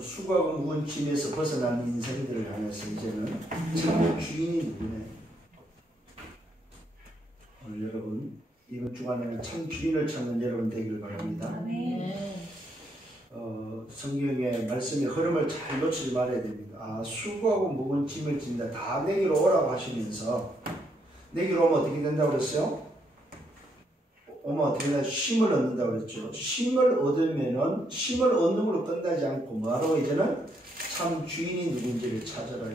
수고하고 무거운 짐에서 벗어난 인생들을 향해서 이제는 참 주인이 누구네. 오늘 여러분 이번 주간에는 참 주인을 찾는 여러분 되기를 바랍니다. 성경의 말씀의 흐름을 잘 놓치지 말아야 됩니다. 수고하고 무거운 짐을 진다. 다 내게로 오라고 하시면서 내게로 오면 어떻게 된다고 그랬어요? 오면 어떻게 된다? 쉼을 얻는다고 그랬죠. 쉼을 얻으면은 쉼을 얻는 걸로 끝나지 않고 뭐하라고 이제는 참 주인이 누군지를 찾아라.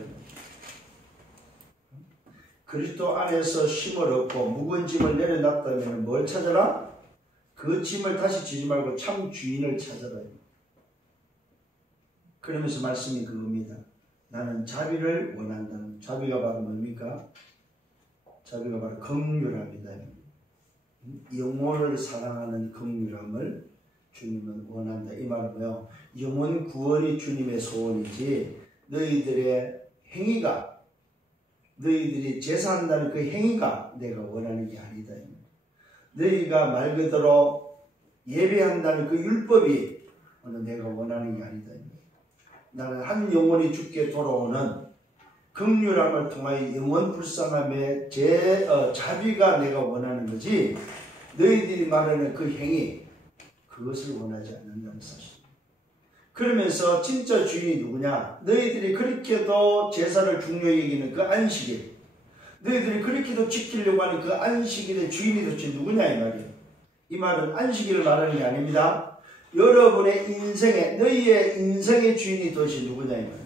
그리스도 안에서 쉼을 얻고 무거운 짐을 내려놨다면 뭘 찾아라? 그 짐을 다시 지지 말고 참 주인을 찾아라. 그러면서 말씀이 그겁니다. 나는 자비를 원한다는. 자비가 바로 뭡니까? 자비가 바로 긍휼함이다. 영혼을 사랑하는 긍휼함을 주님은 원한다. 이 말은 뭐예요? 영혼 구원이 주님의 소원이지 너희들의 행위가, 너희들이 제사한다는 그 행위가 내가 원하는 게 아니다. 너희가 말 그대로 예배한다는 그 율법이 내가 원하는 게 아니다. 나는 한 영혼이 죽게 돌아오는 긍휼함을 통하여 영원 불쌍함의 자비가 내가 원하는 거지, 너희들이 말하는 그 행위, 그것을 원하지 않는다는 사실. 그러면서 진짜 주인이 누구냐? 너희들이 그렇게도 제사를 중요히 여기는 그 안식일, 너희들이 그렇게도 지키려고 하는 그 안식일의 주인이 도대체 누구냐 이 말이에요. 이 말은 안식일을 말하는 게 아닙니다. 여러분의 인생의, 너희의 인생의 주인이 도대체 누구냐 이 말이에요.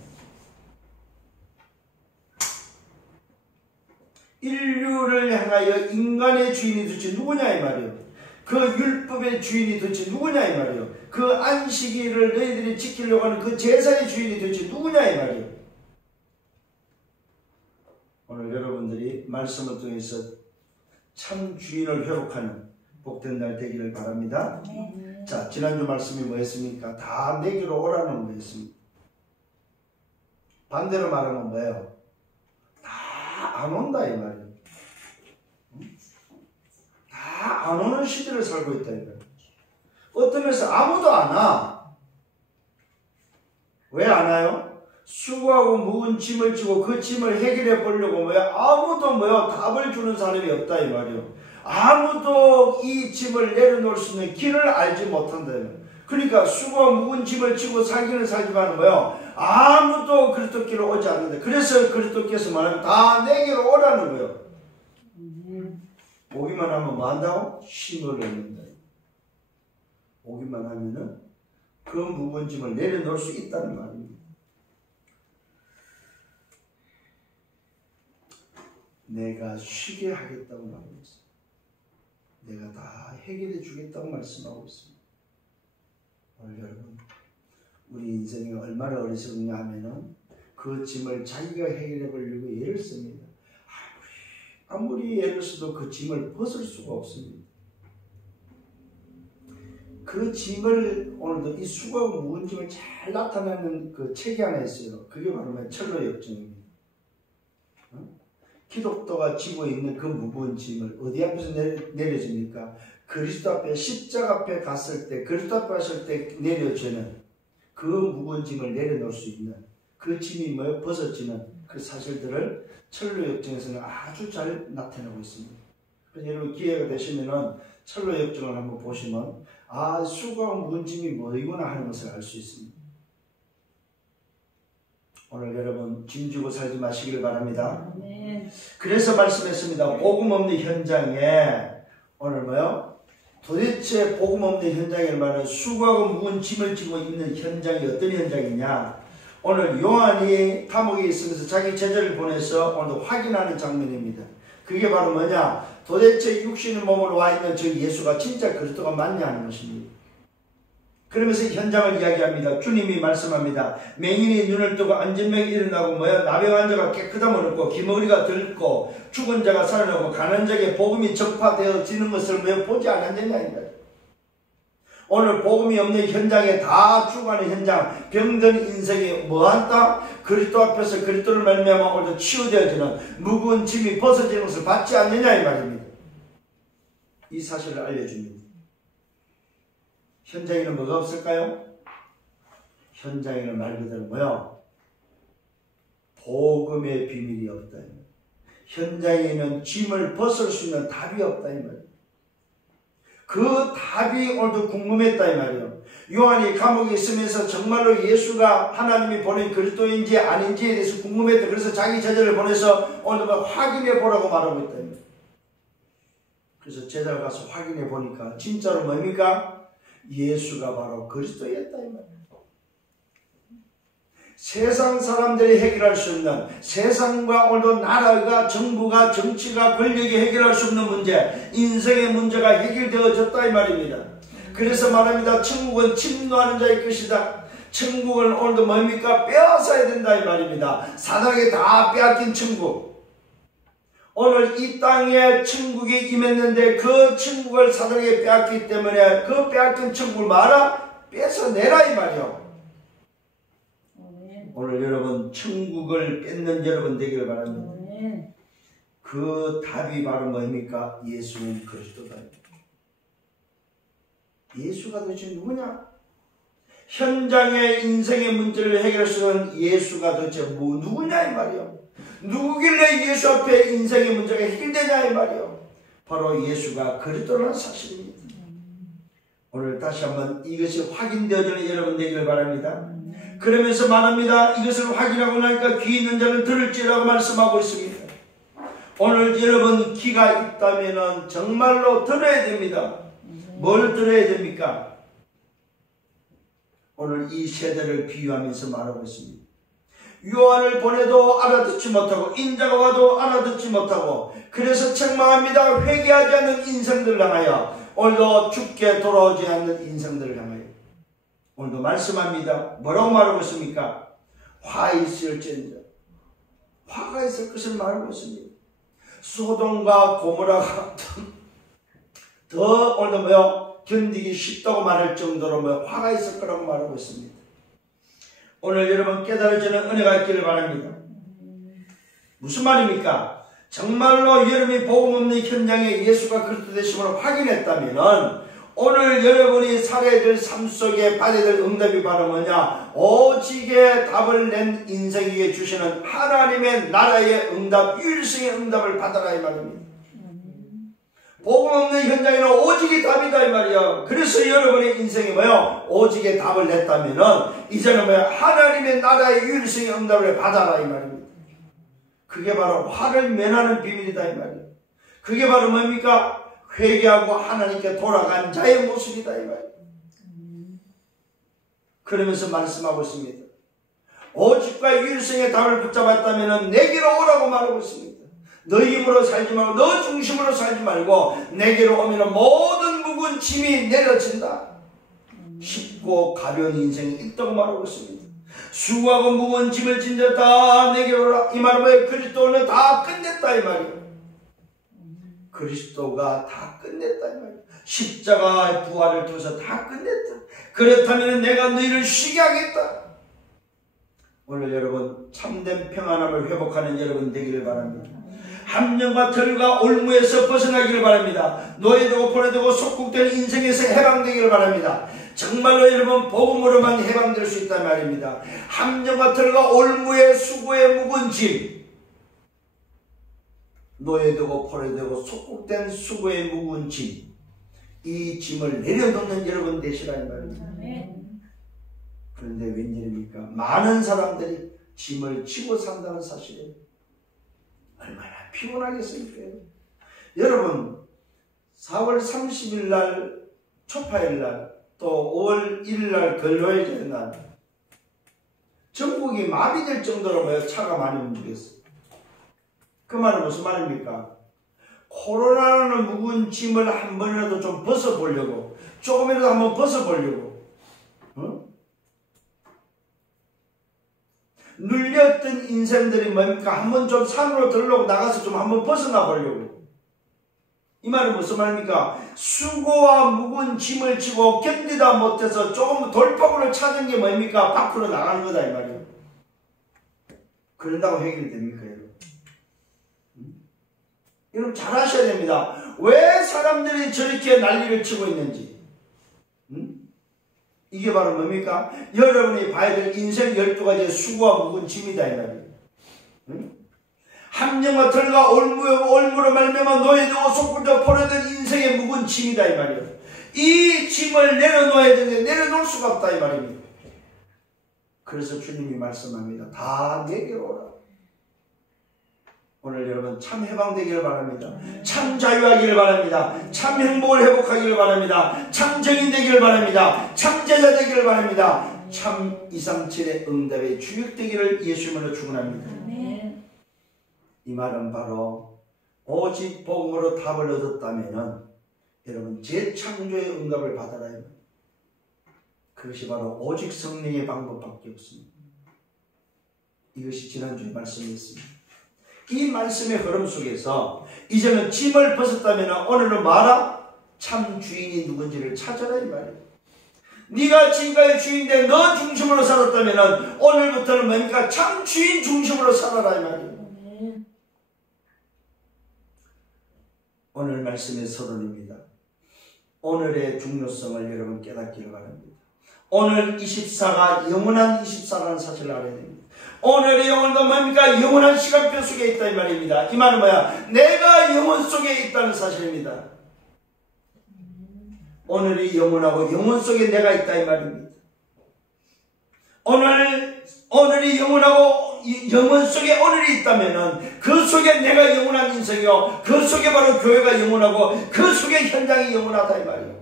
인류를 향하여 인간의 주인이 도대체 누구냐 이 말이에요. 그 율법의 주인이 도대체 누구냐 이 말이에요. 그 안식일을 너희들이 지키려고 하는 그 제사의 주인이 도대체 누구냐 이 말이에요. 오늘 여러분들이 말씀을 통해서 참 주인을 회복하는 복된 날 되기를 바랍니다. 자, 지난주 말씀이 뭐였습니까? 다 내게로 오라는 거였습니다. 반대로 말하면 뭐예요? 다 안 온다 이 말이에요. 다 안 오는 시대를 살고 있다 이 말이에요. 어떤 면에서 아무도 안 와. 왜 안 와요? 수고하고 무거운 짐을 지고 그 짐을 해결해 보려고 아무도 답을 주는 사람이 없다 이 말이에요. 아무도 이 짐을 내려놓을 수 있는 길을 알지 못한다. 그러니까 수고하고 무거운 짐을 지고 살기는 살지만 아무도 그리스도께로 오지 않는다. 그래서 그리스도께서 말하면 다 내게로 오라는 거예요. 오기만 하면 뭐 한다고? 쉼을 얻는다. 오기만 하면은 그 무거운 짐을 내려놓을 수 있다는 말입니다. 내가 쉬게 하겠다고 말하고 있습니다. 내가 다 해결해 주겠다고 말씀하고 있습니다. 오늘 여러분, 우리 인생이 얼마나 어리석냐 하면은 그 짐을 자기가 해결해 보려고 애를 씁니다. 아무리 애를 써도 그 짐을 벗을 수가 없습니다. 그 짐을 오늘도 이 수고하고 무거운 짐을 잘 나타내는 그 책이 하나 있어요. 그게 바로 철로역정입니다. 기독도가 지고 있는 그 무거운 짐을 어디 앞에서 내려집니까? 그리스도 앞에, 십자가 앞에 갔을 때, 그리스도 앞에 갔을 때 내려지는 그 무거운 짐을 내려놓을 수 있는 그 짐이 벗어지는 그 사실들을 철로역정에서는 아주 잘 나타내고 있습니다. 그래서 여러분 기회가 되시면은 철로역정을 한번 보시면 수고하고 무거운 짐이 뭐이구나 하는 것을 알 수 있습니다. 오늘 여러분 짐지고 살지 마시길 바랍니다. 그래서 말씀했습니다. 복음 없는 현장에 오늘 도대체 복음 없는 현장에 말하는 수고하고 무거운 짐을 지고 있는 현장이 어떤 현장이냐? 오늘 요한이 감옥에 있으면서 자기 제자를 보내서 오늘도 확인하는 장면입니다. 그게 바로 뭐냐? 도대체 육신의 몸으로 와 있는 저 예수가 진짜 그리스도가 맞냐 하는 것입니다. 그러면서 현장을 이야기합니다. 주님이 말씀합니다. 맹인이 눈을 뜨고 안진병이 일어나고 나병 환자가 깨끗함을 얻고 기머리가 들고 죽은 자가 살아나고 가난 자에게 복음이 전파되어지는 것을 보지 않았느냐. 오늘 복음이 없는 현장에 다 죽어가는 현장, 병든 인생이 뭐한다? 그리스도 앞에서 그리스도를 말미암아 오늘도 치유되어지는 무거운 짐이 벗어지는 것을 받지 않느냐 이 말입니다. 이 사실을 알려줍니다. 현장에는 뭐가 없을까요? 현장에는 말 그대로 뭐요? 복음의 비밀이 없다. 현장에는 짐을 벗을 수 있는 답이 없다 이 말이에요. 그 답이 오늘도 궁금했다 이 말이에요. 요한이 감옥에 있으면서 정말로 예수가 하나님이 보낸 그리스도인지 아닌지에 대해서 궁금했다. 그래서 자기 제자를 보내서 오늘도 확인해 보라고 말하고 있다 이 말이에요. 그래서 제자가 가서 확인해 보니까 진짜로 뭡니까? 예수가 바로 그리스도였다 이 말이에요. 세상 사람들이 해결할 수 없는, 세상과 오늘도 나라가, 정부가, 정치가, 권력이 해결할 수 없는 문제, 인생의 문제가 해결되어졌다 이 말입니다. 그래서 말합니다. 천국은 침노하는 자의 것이다. 천국은 오늘도 뭡니까? 빼앗아야 된다 이 말입니다. 사단에게 다 빼앗긴 천국. 오늘 이 땅에 천국이 임했는데 그 천국을 사단에게 빼앗기 때문에 그 빼앗긴 천국을 말아 뺏어내라 이 말이요. 오늘 여러분 천국을 뺏는 여러분 되기를 바랍니다. 그 답이 바로 뭡니까? 예수는 그리스도다. 예수가 도대체 누구냐? 현장의 인생의 문제를 해결할 수 있는 예수가 도대체 누구냐 이 말이요. 누구길래 예수 앞에 인생의 문제가 해결되냐 이 말이요. 바로 예수가 그리스도라는 사실입니다. 오늘 다시 한번 이것이 확인되어지는 여러분 되기를 바랍니다. 그러면서 말합니다. 이것을 확인하고 나니까 귀 있는 자는 들을지라고 말씀하고 있습니다. 오늘 여러분 귀가 있다면 정말로 들어야 됩니다. 뭘 들어야 됩니까? 오늘 이 세대를 비유하면서 말하고 있습니다. 요한을 보내도 알아듣지 못하고 인자가 와도 알아듣지 못하고 그래서 책망합니다. 회개하지 않는 인생들을 향하여 오늘도 죽게 돌아오지 않는 인생들을 향하여 오늘도 말씀합니다. 뭐라고 말하고 있습니까? 화 있을지언정 화가 있을 것을 말하고 있습니다. 소돔과 고모라가 더 오늘도 뭐요? 견디기 쉽다고 말할 정도로 뭐 화가 있을 거라고 말하고 있습니다. 오늘 여러분 깨달아지는 은혜가 있기를 바랍니다. 무슨 말입니까? 정말로 여러분이 복음 없는 현장에 예수가 그리스도 되심을 확인했다면 오늘 여러분이 살아야 될 삶 속에 받아야 될 응답이 바로 뭐냐? 오직의 답을 낸 인생에게 주시는 하나님의 나라의 응답, 유일성의 응답을 받아라 이 말입니다. 복음 없는 현장에는 오직이 답이다 이 말이야. 그래서 여러분의 인생이 뭐요? 오직의 답을 냈다면은 이제는 뭐야? 하나님의 나라의 유일성의 응답을 받아라 이 말입니다. 그게 바로 화를 면하는 비밀이다 이 말이야. 그게 바로 뭡니까? 회개하고 하나님께 돌아간 자의 모습이다 이 말이에요. 그러면서 말씀하고 있습니다. 오직과 유일성의 답을 붙잡았다면 내게로 오라고 말하고 있습니다. 너 힘으로 살지 말고 너 중심으로 살지 말고 내게로 오면 모든 무거운 짐이 내려진다. 쉽고 가벼운 인생이 있다고 말하고 있습니다. 수고하고 무거운 짐을 진 자 다 내게로 오라. 이 말은 뭐예요? 그리스도는 다 끝냈다 이 말이에요. 그리스도가 다 끝냈다 이 말이에요. 십자가의 부활을 통해서 다 끝냈다. 그렇다면 내가 너희를 쉬게 하겠다. 오늘 여러분 참된 평안함을 회복하는 여러분 되기를 바랍니다. 함정과 털과 올무에서 벗어나기를 바랍니다. 노예되고 포로되고 속국된 인생에서 해방되기를 바랍니다. 정말로 여러분 복음으로만 해방될 수 있단 말입니다. 함정과 털과 올무의 수고의 묵은 짐, 노예되고 포로되고 속국된 수고의 묵은 짐, 이 짐을 내려놓는 여러분 되시라는 말입니다. 그런데 웬일입니까? 많은 사람들이 짐을 지고 산다는 사실이에요. 얼마나 피곤하겠습니까? 여러분 4월 30일 날 초파일 날 또 5월 1일 날 근로일절 날 전국이 마비될 정도로 차가 많이 움직였어요. 그 말은 무슨 말입니까? 코로나라는 무거운 짐을 한 번이라도 좀 벗어보려고, 조금이라도 한번 벗어보려고, 눌렸던 인생들이 뭡니까? 한번 좀 산으로 들러고 나가서 좀 한번 벗어나 보려고. 이 말은 무슨 말입니까? 수고와 무거운 짐을 지고 견디다 못해서 조금 돌파구를 찾은 게 뭡니까? 밖으로 나가는 거다 이 말이에요. 그런다고 해결이 됩니까 여러분? 여러분 잘 아셔야 됩니다. 왜 사람들이 저렇게 난리를 치고 있는지. 이게 바로 뭡니까? 여러분이 봐야 될 인생 12가지의 수고와 묵은 짐이다 이 말이에요. 응? 함정과 털과 올무로 말미암아 노예되고 속불되어 포로된 인생의 묵은 짐이다 이 말이에요. 이 짐을 내려놓아야 되는데 내려놓을 수가 없다 이 말입니다. 그래서 주님이 말씀합니다. 다 내게로 오라. 오늘 여러분 참 해방되기를 바랍니다. 참 자유하기를 바랍니다. 참 행복을 회복하기를 바랍니다. 참 정인 되기를 바랍니다. 참 제자 되기를 바랍니다. 참 237의 응답에 주역되기를 예수님으로 축원합니다. 이 말은 바로 오직 복음으로 답을 얻었다면 여러분 재창조의 응답을 받아라. 그것이 바로 오직 성령의 방법밖에 없습니다. 이것이 지난주에 말씀이었습니다. 이 말씀의 흐름 속에서 이제는 짐을 벗었다면 오늘은 말아 참 주인이 누군지를 찾아라 이 말이에요. 네가 지금까지 주인인데 너 중심으로 살았다면 오늘부터는 뭡니까? 참 주인 중심으로 살아라 이 말이에요. 오늘 말씀의 서론입니다. 오늘의 중요성을 여러분 깨닫기를 바랍니다. 오늘 24가 영원한 24라는 사실을 알아야 됩니다. 오늘의 영혼도 뭡니까? 영원한 시간표 속에 있다 이 말입니다. 이 말은 뭐야? 내가 영혼 속에 있다는 사실입니다. 오늘이 영원하고 영혼 속에 내가 있다 이 말입니다. 오늘이 영원하고 영혼 속에 오늘이 있다면은 그 속에 내가 영원한 인생이요, 그 속에 바로 교회가 영원하고 그 속에 현장이 영원하다 이 말이에요.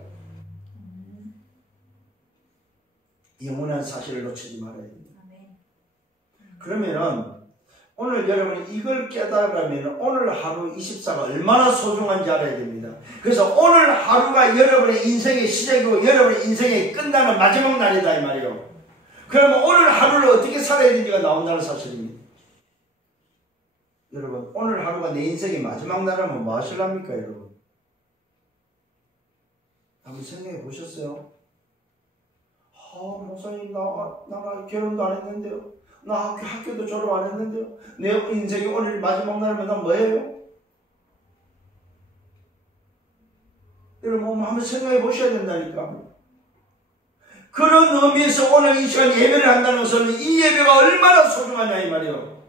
영원한 사실을 놓치지 말아야 됩니다. 그러면은 오늘 여러분이 이걸 깨달으면 오늘 하루 24가 얼마나 소중한지 알아야 됩니다. 그래서 오늘 하루가 여러분의 인생의 시작이고 여러분의 인생이 끝나는 마지막 날이다 이 말이에요. 그러면 오늘 하루를 어떻게 살아야 되는지가 나온다는 사실입니다. 여러분 오늘 하루가 내 인생의 마지막 날이면 뭐 하실랍니까 여러분? 한번 생각해 보셨어요? 목사님 나 결혼도 안 했는데요. 나 학교도 졸업 안 했는데요. 내 인생이 오늘 마지막 날이면 난 뭐예요? 여러분 한번 생각해 보셔야 된다니까. 그런 의미에서 오늘 이 시간 예배를 한다는 것은 이 예배가 얼마나 소중하냐 이 말이에요.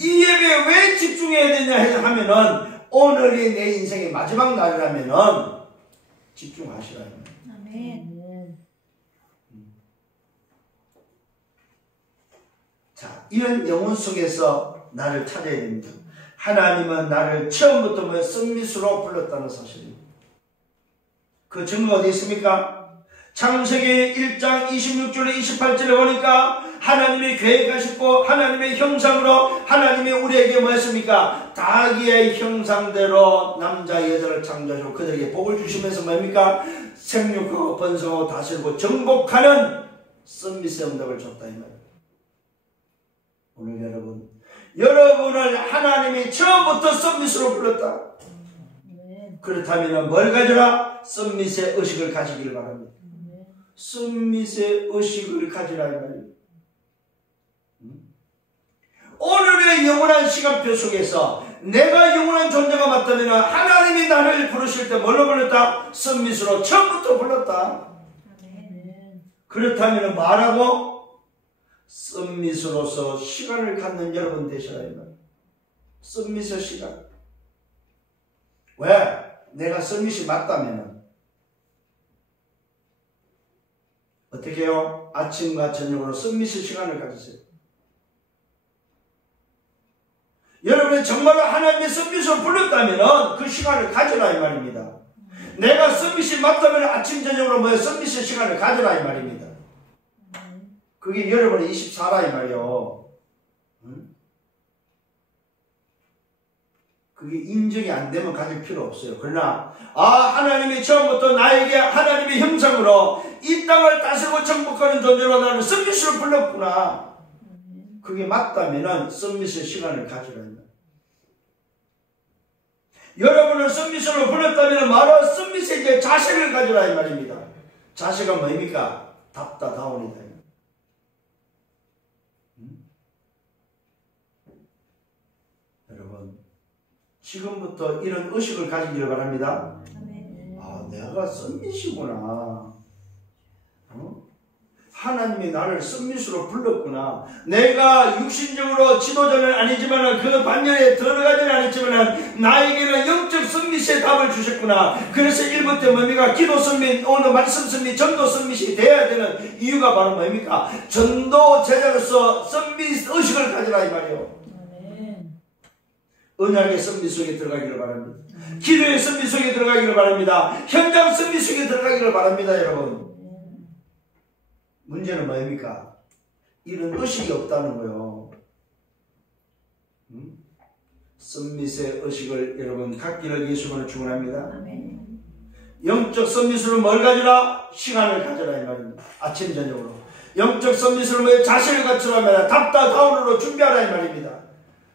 이 예배에 왜 집중해야 되냐 하면은 오늘이 내 인생의 마지막 날이라면은 집중하시라. 아멘. 자, 이런 영혼 속에서 나를 찾아야 됩니다. 하나님은 나를 처음부터 썸밋으로 불렀다는 사실입니다. 그 증거가 어디 있습니까? 창세기 1장 26절에 28절에 보니까 하나님이 계획하셨고 하나님의 형상으로 하나님이 우리에게 뭐 했습니까? 자기의 형상대로 남자 여자를 창조하시고 그들에게 복을 주시면서 뭡니까? 생육하고 번성하고 다스리고 정복하는 썸밋의 응답을 줬다 이 말이에요. 오늘 여러분을 하나님이 처음부터 썸밋으로 불렀다. 그렇다면 뭘 가져라? 썸밋의 의식을 가지기를 바랍니다. 썸밋의 의식을 가지라 이 말이에요. 오늘의 영원한 시간표 속에서 내가 영원한 존재가 맞다면 하나님이 나를 부르실 때 뭘로 불렀다? 썸밋으로 처음부터 불렀다. 그렇다면 말하고 썸밋으로서 시간을 갖는 여러분 되셔야 해요. 썸밋의 시간. 왜? 내가 썸밋이 맞다면 어떻게 해요? 아침과 저녁으로 썸밋의 시간을 가지세요. 여러분이 정말로 하나님의 썸밋을 불렀다면 그 시간을 가져라 이 말입니다. 내가 썸밋이 맞다면 아침 저녁으로 썸밋의 시간을 가져라 이 말입니다. 그게 여러분의 24라 이 말이요. 그게 인정이 안 되면 가질 필요 없어요. 그러나 하나님이 처음부터 나에게 하나님의 형상으로 이 땅을 다스리고 정복하는 존재로 나는 썸밋을 불렀구나. 그게 맞다면 썸밋의 시간을 가지라. 여러분을 썸밋으로 불렀다면 말로 썸밋의 이제 자세를 가지라 이 말입니다. 자세가 뭡니까? 답다다운이다. 여러분 지금부터 이런 의식을 가지기를 바랍니다. 내가 썸밋이구나. 하나님이 나를 썸밋으로 불렀구나. 내가 육신적으로 지도자는 아니지만 그 반면에 들어가지는 않았지만 나에게는 영적 썸밋의 답을 주셨구나. 그래서 1부 뭡니까? 기도 썸밋, 오늘 말씀 썸밋, 전도 썸밋이 돼야 되는 이유가 바로 뭡니까? 전도 제자로서 썸밋 의식을 가지라 이 말이에요. 언약의 썸밋 속에 들어가기를 바랍니다. 기도의 썸밋 속에 들어가기를 바랍니다. 현장 썸밋 속에 들어가기를 바랍니다, 여러분. 문제는 뭡니까? 이런 의식이 없다는 거요. 썸밋의 의식을 여러분 갖기를 예수님으로 축원합니다. 영적 썸밋으로 뭘 가지라? 시간을 가져라 이 말입니다. 아침 저녁으로. 영적 썸밋으로 뭐 자세를 갖추라 말이야. 답다 다운으로 준비하라 이 말입니다.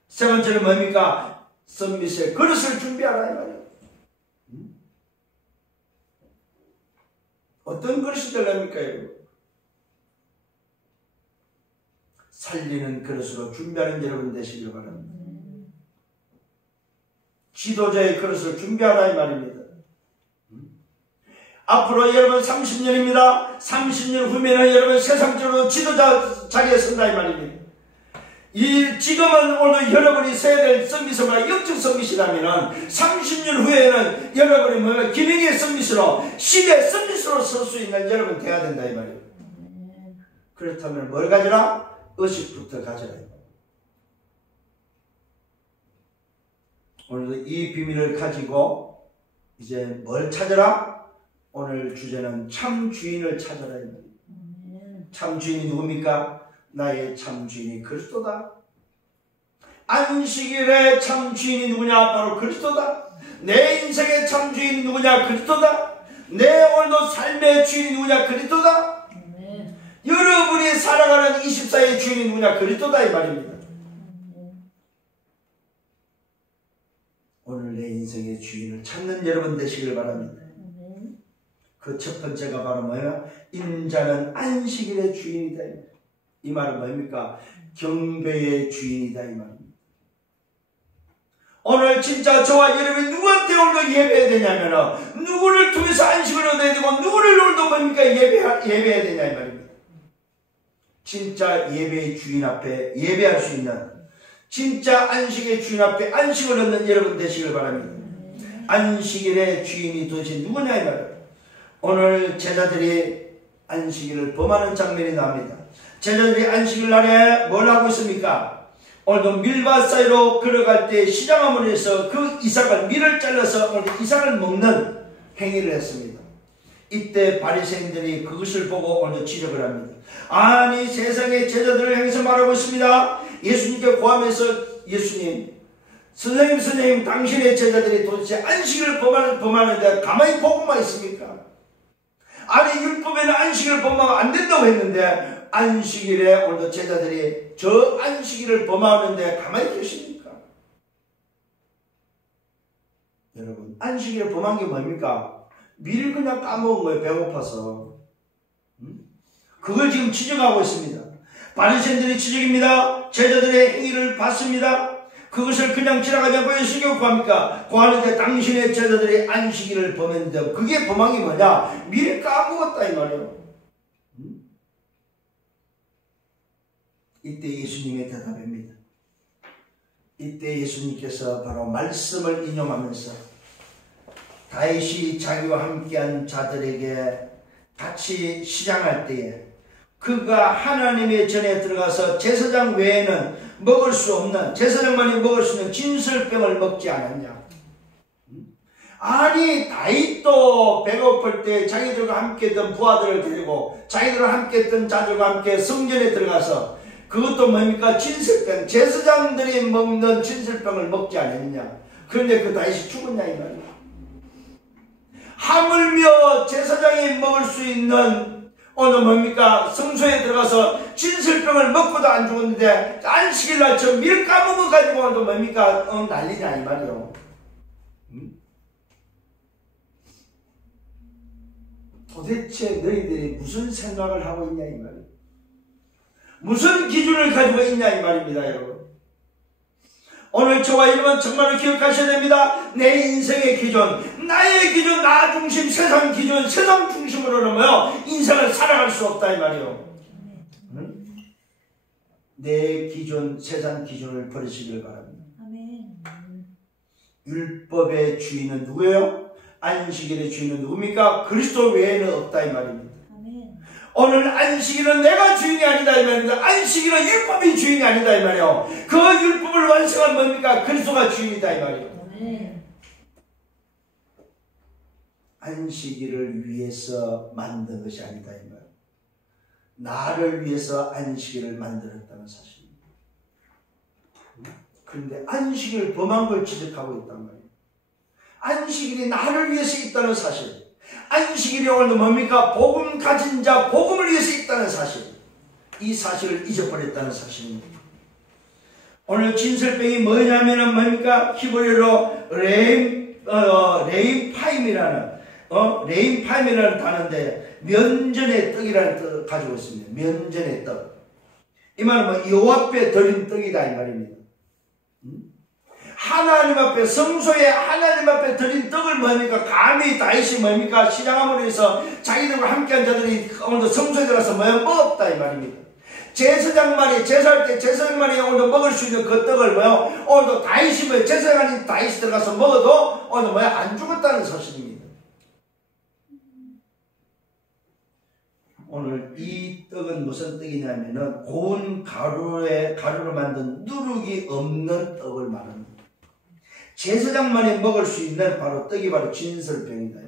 세 번째는 뭡니까? 썸밋의 그릇을 준비하라 이 말이에요. 어떤 그릇이 되렵니까 여러분? 살리는 그릇으로 준비하는 여러분 되시길 바랍니다. 지도자의 그릇을 준비하라 이 말입니다. 앞으로 여러분 30년입니다. 30년 후면은 여러분 세상적으로 지도자 자리에 선다 이 말입니다. 지금은 오늘 여러분이 서야 될 썸밋은 영적 썸밋이라면 30년 후에는 여러분이 기능의 썸밋으로 시대 썸밋으로 설 수 있는 여러분 돼야 된다 이 말이에요. 그렇다면 뭘 가져라? 의식부터 가져라. 오늘도 이 비밀을 가지고 이제 뭘 찾아라? 오늘 주제는 참 주인을 찾아라. 참 주인이 누굽니까? 나의 참 주인이 그리스도다. 안식일의 참 주인이 누구냐? 바로 그리스도다. 내 인생의 참 주인이 누구냐? 그리스도다. 내 오늘도 삶의 주인이 누구냐? 그리스도다. 여러분이 살아가는 24의 주인이 누구냐? 그리스도다 이 말입니다. 오늘 내 인생의 주인을 찾는 여러분 되시길 바랍니다. 그 첫 번째가 바로 뭐야? 인자는 안식일의 주인이다. 이 말은 뭡니까? 경배의 주인이다 이 말입니다. 오늘 진짜 저와 여러분이 누구한테 오늘도 예배해야 되냐면 누구를 통해서 안식을 얻어야 되고 누구를 오늘도 뭡니까? 예배해야 되냐 이 말입니다. 진짜 예배의 주인 앞에 예배할 수 있는 진짜 안식의 주인 앞에 안식을 얻는 여러분 되시길 바랍니다. 안식일의 주인이 도대체 누구냐 이 말이에요. 오늘 제자들이 안식일을 범하는 장면이 나옵니다. 제자들이 안식일 날에 뭘 하고 있습니까? 오늘도 밀밭 사이로 걸어갈 때 시장화문에서 그 이삭을 밀을 잘라서 오늘 이삭을 먹는 행위를 했습니다. 이때 바리새인들이 그것을 보고 오늘 지적을 합니다. 아니 세상의 제자들을 향해서 말하고 있습니다. 예수님께 고하면서 예수님 선생님 당신의 제자들이 도대체 안식일을 범하는데 가만히 보고만 있습니까? 아니 율법에는 안식일을 범하면 안 된다고 했는데 안식일에 오늘도 제자들이 저 안식일을 범하는데 가만히 계십니까? 여러분 안식일을 범한 게 뭡니까? 밀 그냥 까먹은 거예요. 배고파서. 그걸 지금 지적하고 있습니다. 바리새인들이 지적입니다. 제자들의 행위를 봤습니다. 그것을 그냥 지나가지 않고 예수님께 구합니까? 구하는데 당신의 제자들이 안식일을 범했는데 그게 범한 게 뭐냐? 밀을 까먹었다 이 말이에요. 이때 예수님의 대답입니다. 이때 예수님께서 바로 말씀을 인용하면서 다윗이 자기와 함께한 자들에게 같이 시장할 때에 그가 하나님의 전에 들어가서 제사장 외에는 먹을 수 없는 제사장만이 먹을 수 있는 진설병을 먹지 않았냐? 아니 다윗도 배고플 때 자기들과 함께 했던 부하들을 데리고 자기들과 함께 했던 자들과 함께 성전에 들어가서 그것도 뭡니까? 진설병 제사장들이 먹는 진설병을 먹지 않았냐? 그런데 그 다윗이 죽었냐 이 말이야. 하물며 제사장이 먹을 수 있는 오늘 뭡니까? 성소에 들어가서 진설병을 먹고도 안 죽었는데 안식일날 저 밀 까먹어가지고 오늘도 뭡니까? 난리냐 이 말이요. 도대체 너희들이 무슨 생각을 하고 있냐 이 말이에요. 무슨 기준을 가지고 있냐 이 말입니다 여러분. 오늘 저와 여러분 정말로 기억하셔야 됩니다. 내 인생의 기준, 나의 기준, 나 중심, 세상 기준, 세상 중심으로는 인생을 살아갈 수 없다 이 말이에요. 내 기준, 세상 기준을 버리시길 바랍니다. 아멘. 율법의 주인은 누구예요? 안식일의 주인은 누굽니까? 그리스도 외에는 없다 이 말입니다. 아멘. 오늘 안식일은 내가 주인이 아니다 이 말입니다. 안식일은 율법이 주인이 아니다 이 말이에요. 그 율법을 완성한 뭡니까? 그리스도가 주인이다 이 말이에요. 아멘. 안식일을 위해서 만든 것이 아니다 이 말이에요. 나를 위해서 안식일을 만들었다는 사실입니다. 그런데 안식일을 범한 걸 지적하고 있단 말이에요. 안식일이 나를 위해서 있다는 사실. 안식일이 오늘 뭡니까? 복음 가진 자, 복음을 위해서 있다는 사실. 이 사실을 잊어버렸다는 사실입니다. 오늘 진설병이 뭐냐면은 뭡니까? 히브리어로 레임파임이라는 단어인데 면전의 떡이라는 뜻을 가지고 있습니다. 면전의 떡. 이 말은 여호와 앞에 드린 떡이다 이 말입니다. 하나님 앞에 성소에 하나님 앞에 드린 떡을 뭡니까? 감히 다윗이 뭡니까? 시장함으로 해서 자기들과 함께한 자들이 오늘도 성소에 들어가서 먹었다 이 말입니다. 제사장만이 제사할 때 제사장만이 오늘도 먹을 수 있는 그 떡을 오늘도 다윗이 제사장이 다윗이 들어가서 먹어도 오늘도 안 죽었다는 사실입니다. 오늘 이 떡은 무슨 떡이냐면은 고운 가루로 만든 누룩이 없는 떡을 말합니다. 제사장만이 먹을 수 있는 떡이 바로 진설병이다.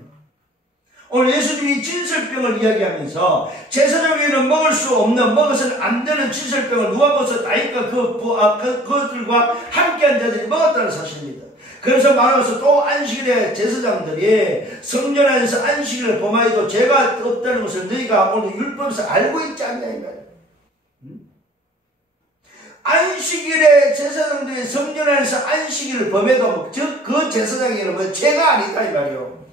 오늘 예수님이 진설병을 이야기하면서 제사장에게는 먹을 수 없는, 먹어서는 안 되는 진설병을 누가복음 다윗과 그들과 함께한 자들이 먹었다는 사실입니다. 그래서 말하면서 또 안식일에 제사장들이 성전 안에서 안식일을 범하여도 죄가 없다는 것을 너희가 오늘 율법에서 알고 있지 않냐 이 말이에요. 안식일에 제사장들이 성전 안에서 안식일을 범해도 그 제사장에게는 죄가 아니다 이 말이에요.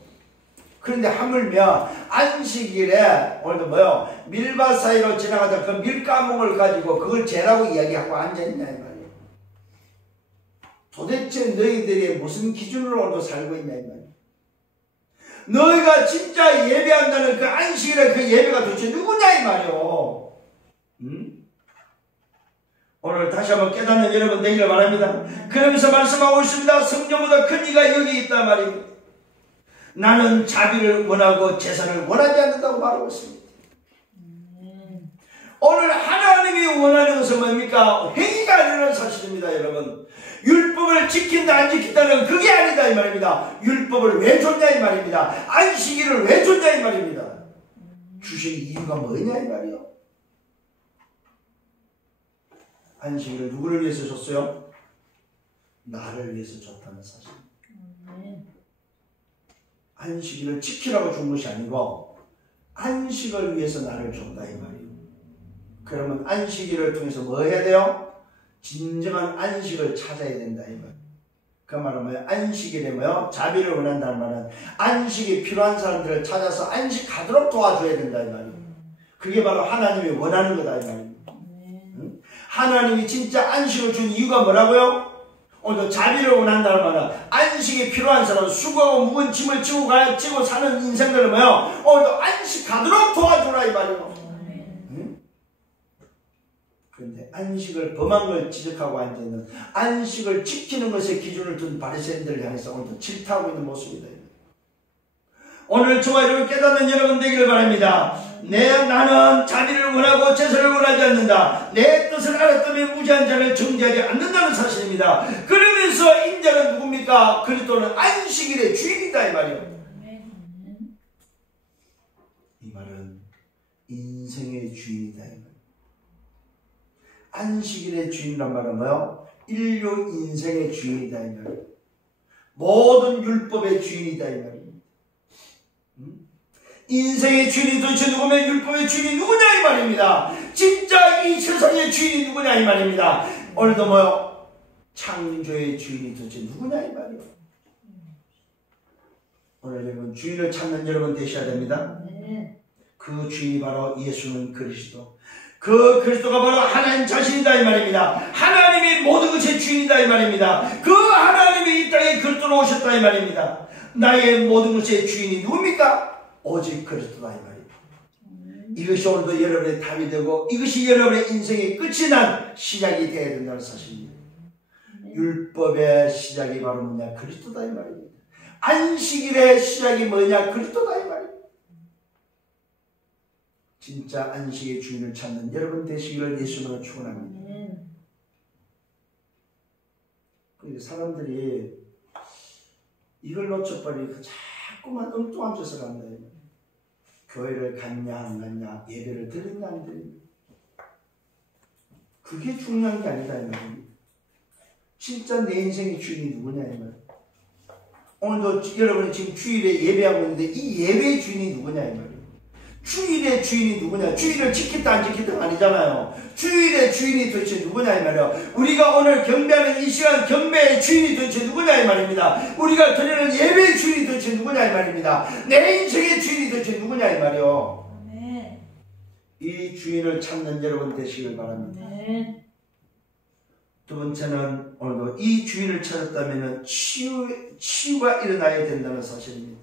그런데 하물며 안식일에 오늘도 밀밭 사이로 지나가다 그 밀가몽을 가지고 그걸 죄라고 이야기하고 앉아있냐 이 말이에요. 도대체 너희들이 무슨 기준으로 오늘도 살고 있냐 이 말이에요. 너희가 진짜 예배한다는 그 안식일에 그 예배가 도대체 누구냐 이 말이에요. 오늘 다시 한번 깨닫는 여러분 되기를 바랍니다. 그러면서 말씀하고 있습니다. 성전보다 큰 이가 여기 있단 말입니다. 나는 자비를 원하고 제사를 원하지 않는다고 말하고 있습니다. 오늘 하나님이 원하는 것은 뭡니까? 행위가 아니라는 사실입니다. 여러분, 율법을 지킨다 안 지킨다는 그게 아니다 이 말입니다. 율법을 왜 줬냐 이 말입니다. 안식일을 왜 줬냐 이 말입니다. 주신 이유가 뭐냐 이 말이요. 안식일을 누구를 위해서 줬어요? 나를 위해서 줬다는 사실. 안식일을 지키라고 준 것이 아니고 안식을 위해서 나를 줬다 이 말이에요. 그러면 안식일을 통해서 뭐 해야 돼요? 진정한 안식을 찾아야 된다 이 말. 그 말은 뭐예요? 안식일에 자비를 원한다는 말은 안식이 필요한 사람들을 찾아서 안식하도록 도와줘야 된다 이 말이에요. 그게 바로 하나님이 원하는 거다 이 말이에요. 하나님이 진짜 안식을 준 이유가 뭐라고요? 오늘도 자비를 원한다는 말은 안식이 필요한 사람은 수고하고 무거운 짐을 지고 사는 인생들을 오늘도 안식하도록 도와주라 이 말이에요. 그런데 안식을 범한 걸 지적하고 앉아있는, 안식을 지키는 것에 기준을 둔 바리새인들을 향해서 오늘도 질타하고 있는 모습이다. 오늘 저와 여러분 깨닫는 여러분 되기를 바랍니다. 나는 자비를 원하고 제사를 원하지 않는다. 내 뜻을 알았다면 무지한 자를 정죄하지 않는다는 사실입니다. 그러면서 인자는 누굽니까? 그리스도는 안식일의 주인이다 이 말이에요. 이 말은 인생의 주인이다 이 말이에요. 안식일의 주인이란 말은 뭐요? 인류 인생의 주인이다 이 말이에요. 모든 율법의 주인이다 이 말이에요. 인생의 주인이 도대체 누구면 율법의 주인이 누구냐 이 말입니다. 진짜 이 세상의 주인이 누구냐 이 말입니다. 오늘도 창조의 주인이 도대체 누구냐 이 말이에요. 오늘 여러분 주인을 찾는 여러분 되셔야 됩니다. 그 주인이 바로 예수는 그리스도. 그 그리스도가 바로 하나님 자신이다 이 말입니다. 하나님이 모든 것의 주인이다 이 말입니다. 그 하나님이 이 땅에 그리스도로 오셨다 이 말입니다. 나의 모든 것의 주인이 누굽니까? 오직 그리스도다 이 말입니다. 이것이 오늘도 여러분의 답이 되고 이것이 여러분의 인생의 끝이 난 시작이 되어야 된다는 사실입니다. 율법의 시작이 바로 뭐냐? 그리스도다 이 말입니다. 안식일의 시작이 뭐냐? 그리스도다 이 말입니다. 진짜 안식의 주인을 찾는 여러분 되시기를 예수님으로 축원합니다. 그런데 사람들이 이걸 놓쳐버리니까 자꾸만 엉뚱한 짓을 한다. 교회를 갔냐 안 갔냐, 예배를 드렸냐 안 드렸냐, 그게 중요한 게 아니다 이 말입니다. 진짜 내 인생의 주인이 누구냐 이 말. 오늘도 여러분이 지금 주일에 예배하고 있는데 이 예배의 주인이 누구냐 이 말이에요. 주일의 주인이 누구냐? 주일을 지켰다 안 지켰다 아니잖아요. 주일의 주인이 도대체 누구냐 이 말이에요. 우리가 오늘 경배하는 이 시간 경배의 주인이 도대체 누구냐 이 말입니다. 우리가 드리는 예배의 주인이 도대체 누구냐 이 말입니다. 내 인생의 주인이 도대체 누구냐 이 말이에요. 네. 이 주인을 찾는 여러분 되시길 바랍니다. 네. 두 번째는 오늘도 이 주인을 찾았다면 치유가 일어나야 된다는 사실입니다.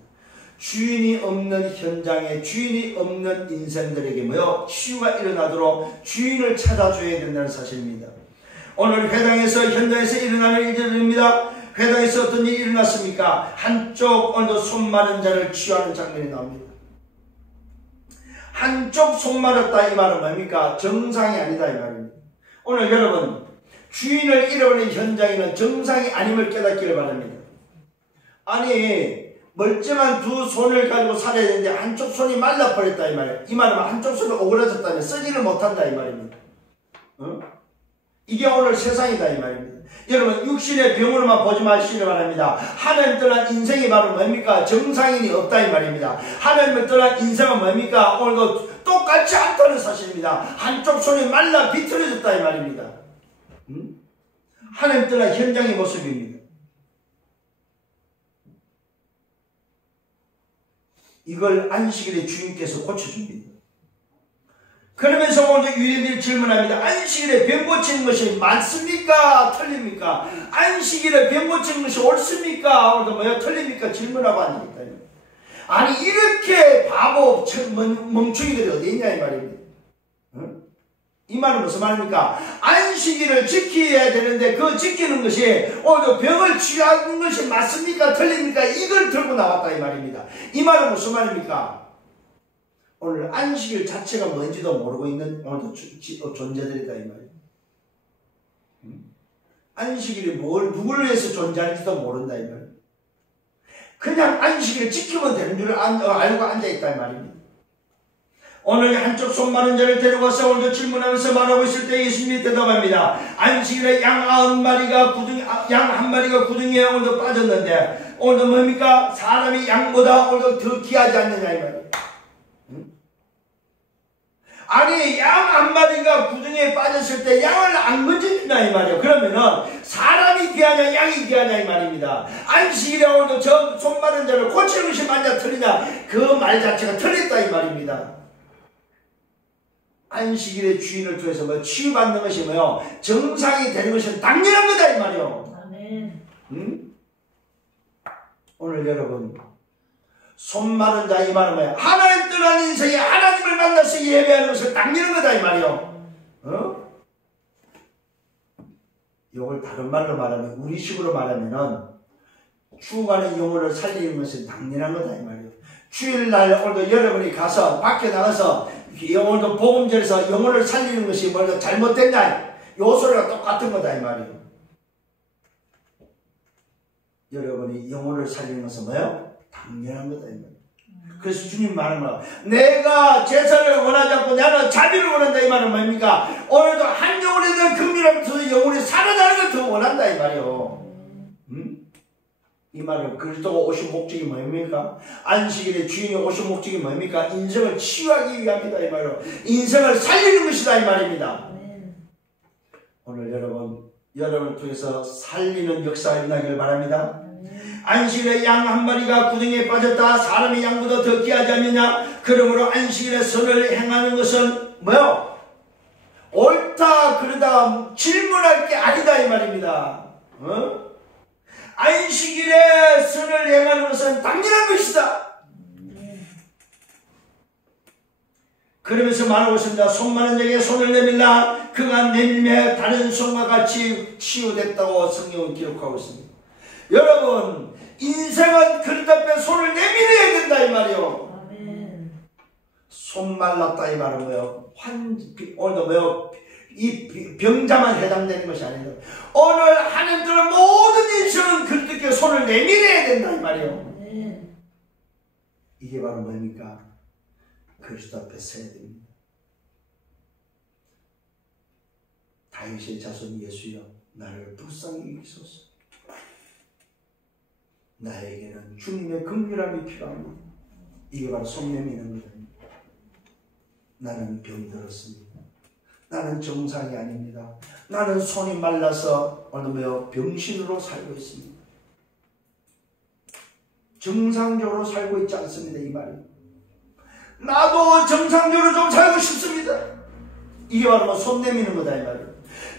주인이 없는 현장에 주인이 없는 인생들에게 뭐요? 치유가 일어나도록 주인을 찾아줘야 된다는 사실입니다. 오늘 회당에서 현장에서 일어나는 일들입니다. 회당에서 어떤 일이 일어났습니까? 한쪽 오늘도 손 마른 자를 치유하는 장면이 나옵니다. 한쪽 손 마렸다 이 말은 뭡니까? 정상이 아니다 이 말입니다. 오늘 여러분 주인을 잃어버린 현장에는 정상이 아님을 깨닫기를 바랍니다. 아니 멀쩡한 두 손을 가지고 살아야 되는데 한쪽 손이 말라버렸다 이 말이에요. 이 말은 한쪽 손이 오그라졌다면 쓰지를 못한다 이 말입니다. 이게 오늘 세상이다 이 말입니다. 여러분 육신의 병으로만 보지 마시기 바랍니다. 하나님 떠난 인생이 바로 뭡니까? 정상인이 없다 이 말입니다. 하나님을 떠난 인생은 뭡니까? 오늘도 똑같지 않다는 사실입니다. 한쪽 손이 말라 비틀어졌다 이 말입니다. 하나님 떠난 현장의 모습입니다. 이걸 안식일의 주인께서 고쳐줍니다. 그러면서 오늘 유대인들이 질문합니다. 안식일에 병 고치는 것이 맞습니까? 틀립니까? 안식일에 병 고치는 것이 옳습니까? 오늘도 뭐야? 틀립니까? 질문하고 앉아있다. 아니 이렇게 바보 멍청이들이 어디 있냐 이 말입니다. 이 말은 무슨 말입니까? 안식일을 지켜야 되는데 그 지키는 것이 오늘 병을 치유하는 것이 맞습니까? 틀립니까? 이걸 들고 나왔다 이 말입니다. 이 말은 무슨 말입니까? 오늘 안식일 자체가 뭔지도 모르고 있는 오늘도 존재들이다 이 말입니다. 안식일이 누구를 위해서 존재하는지도 모른다 이 말입니다. 그냥 안식일을 지키면 되는 줄 알고 앉아있다 이 말입니다. 오늘 한쪽 손 마른 자를 데려가서 오늘도 질문하면서 말하고 있을 때 예수님이 대답합니다. 안식일에 양 90마리가 양 한 마리가 구덩이에 오늘도 빠졌는데 오늘도 뭡니까? 사람이 양보다 오늘도 더 귀하지 않느냐 이 말이에요. 아니 양 한 마리가 구덩이에 빠졌을 때 양을 안 건져주냐 이 말이에요. 그러면은 사람이 귀하냐 양이 귀하냐 이 말입니다. 안식일에 오늘도 저 손 마른 자를 고치는 것이 맞냐 틀리냐 그 말 자체가 틀렸다 이 말입니다. 안식일의 주인을 통해서 뭐 치유받는 것이 뭐요? 정상이 되는 것은 당연한 거다 이 말이요. 오늘 여러분 손 마른 자 이 말은 뭐야? 하나님 떠난 인생에 하나님을 만나서 예배하는 것은 당연한 거다 이 말이요. 이걸 다른 말로 말하면 우리식으로 말하면은 죽어가는 영혼을 살리는 것은 당연한 거다 이 말이요. 주일날 오늘도 여러분이 가서 밖에 나가서 오늘도 복음절에서 영혼을 살리는 것이 뭐 잘못됐냐 요 소리가 똑같은 거다 이 말이에요. 여러분이 영혼을 살리는 것은 뭐예요? 당연한 거다 이 말이에요. 그래서 주님 말은 뭐 내가 제사를 원하지 않고 나는 자비를 원한다 이 말은 뭡니까? 오늘도 한 영혼에 대한 긍휼함에서 영혼이 살아나는 걸 더 원한다 이 말이에요. 이 말은 그리스도가 오신 목적이 뭡니까? 안식일의 주인이 오신 목적이 뭡니까? 인생을 치유하기 위함이다 이 말이에요. 인생을 살리는 것이다 이 말입니다. 오늘 여러분을 통해서 살리는 역사가 일어나기를 바랍니다. 안식일에 양 한 마리가 구덩이에 빠졌다. 사람이 양보다 더 귀하지 않느냐? 그러므로 안식일에 선을 행하는 것은 뭐요? 옳다 그러다 질문할 게 아니다 이 말입니다. 안식일에 선을 행하는 것은 당연한 것이다. 그러면서 말하고 있습니다. 손 많은 자에게 손을 내밀라 그가 내밀매 다른 손과 같이 치유됐다고 성경은 기록하고 있습니다. 여러분 인생은 그릇 앞에 손을 내밀어야 된다 이 말이요. 아멘. 손 말랐다 이 말은 뭐요? 오늘도 뭐요? 이 병자만 해당되는 것이 아니다. 오늘 하나님들은 모든 인생은 그릇 앞에 손을 내밀어야 된다 이 말이요. 아멘. 이게 바로 뭡니까? 그리스도 앞에 서야 됩니다. 다윗의 자손 예수여 나를 불쌍히 여기소서. 나에게는 주님의 긍휼함이 필요합니다. 이게 바로 손 내미는 겁니다. 나는 병들었습니다. 나는 정상이 아닙니다. 나는 손이 말라서 어느며 병신으로 살고 있습니다. 정상적으로 살고 있지 않습니다. 이 말이. 나도 정상적으로 좀 살고 싶습니다. 이게 바로 손 내미는 거다 이 말이에요.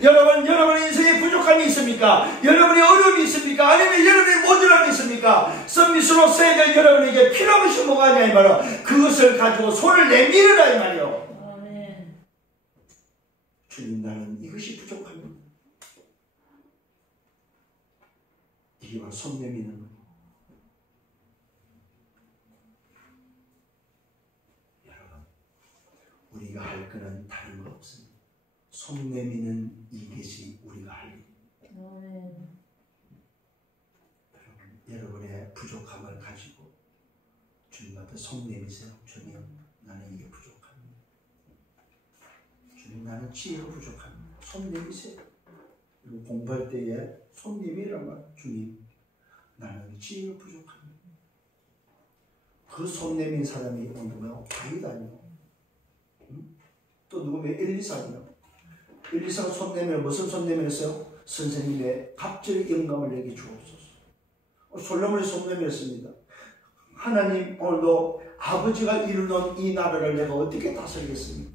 여러분 인생에 부족함이 있습니까? 여러분이 어려움이 있습니까? 아니면 여러분이 모자람이 있습니까? 서밋으로 써야 될 여러분에게 필요한 것이 뭐가 있냐 이 말이에요. 그것을 가지고 손을 내밀으라 이 말이에요. 아멘. 주님 나는 이것이 부족합니다. 이게 바로 손 내미는 거예요. 여러분 우리가 할 거는 다른 거 없습니다. 손 내미는 이것이 우리가 할 일입니다. 여러분의 부족함을 가지고 주님 앞에 손 내미세요. 주님 나는 이게 부족합니다. 주님 나는 지혜가 부족합니다. 손 내미세요. 그리고 공부할 때에 손 내미란 말. 주님 나는 지혜가 부족합니다. 그 손 내민 사람이 누구요? 다윗 아니요. 또 누구면 엘리사니요. 엘리사가 손 내밀어 무슨 손 내밀었어요? 선생님의 갑절의 영감을 내게 주옵소서. 솔로몬이 손 내밀었습니다. 하나님 오늘도 아버지가 이루는 이 나라를 내가 어떻게 다스리겠습니까?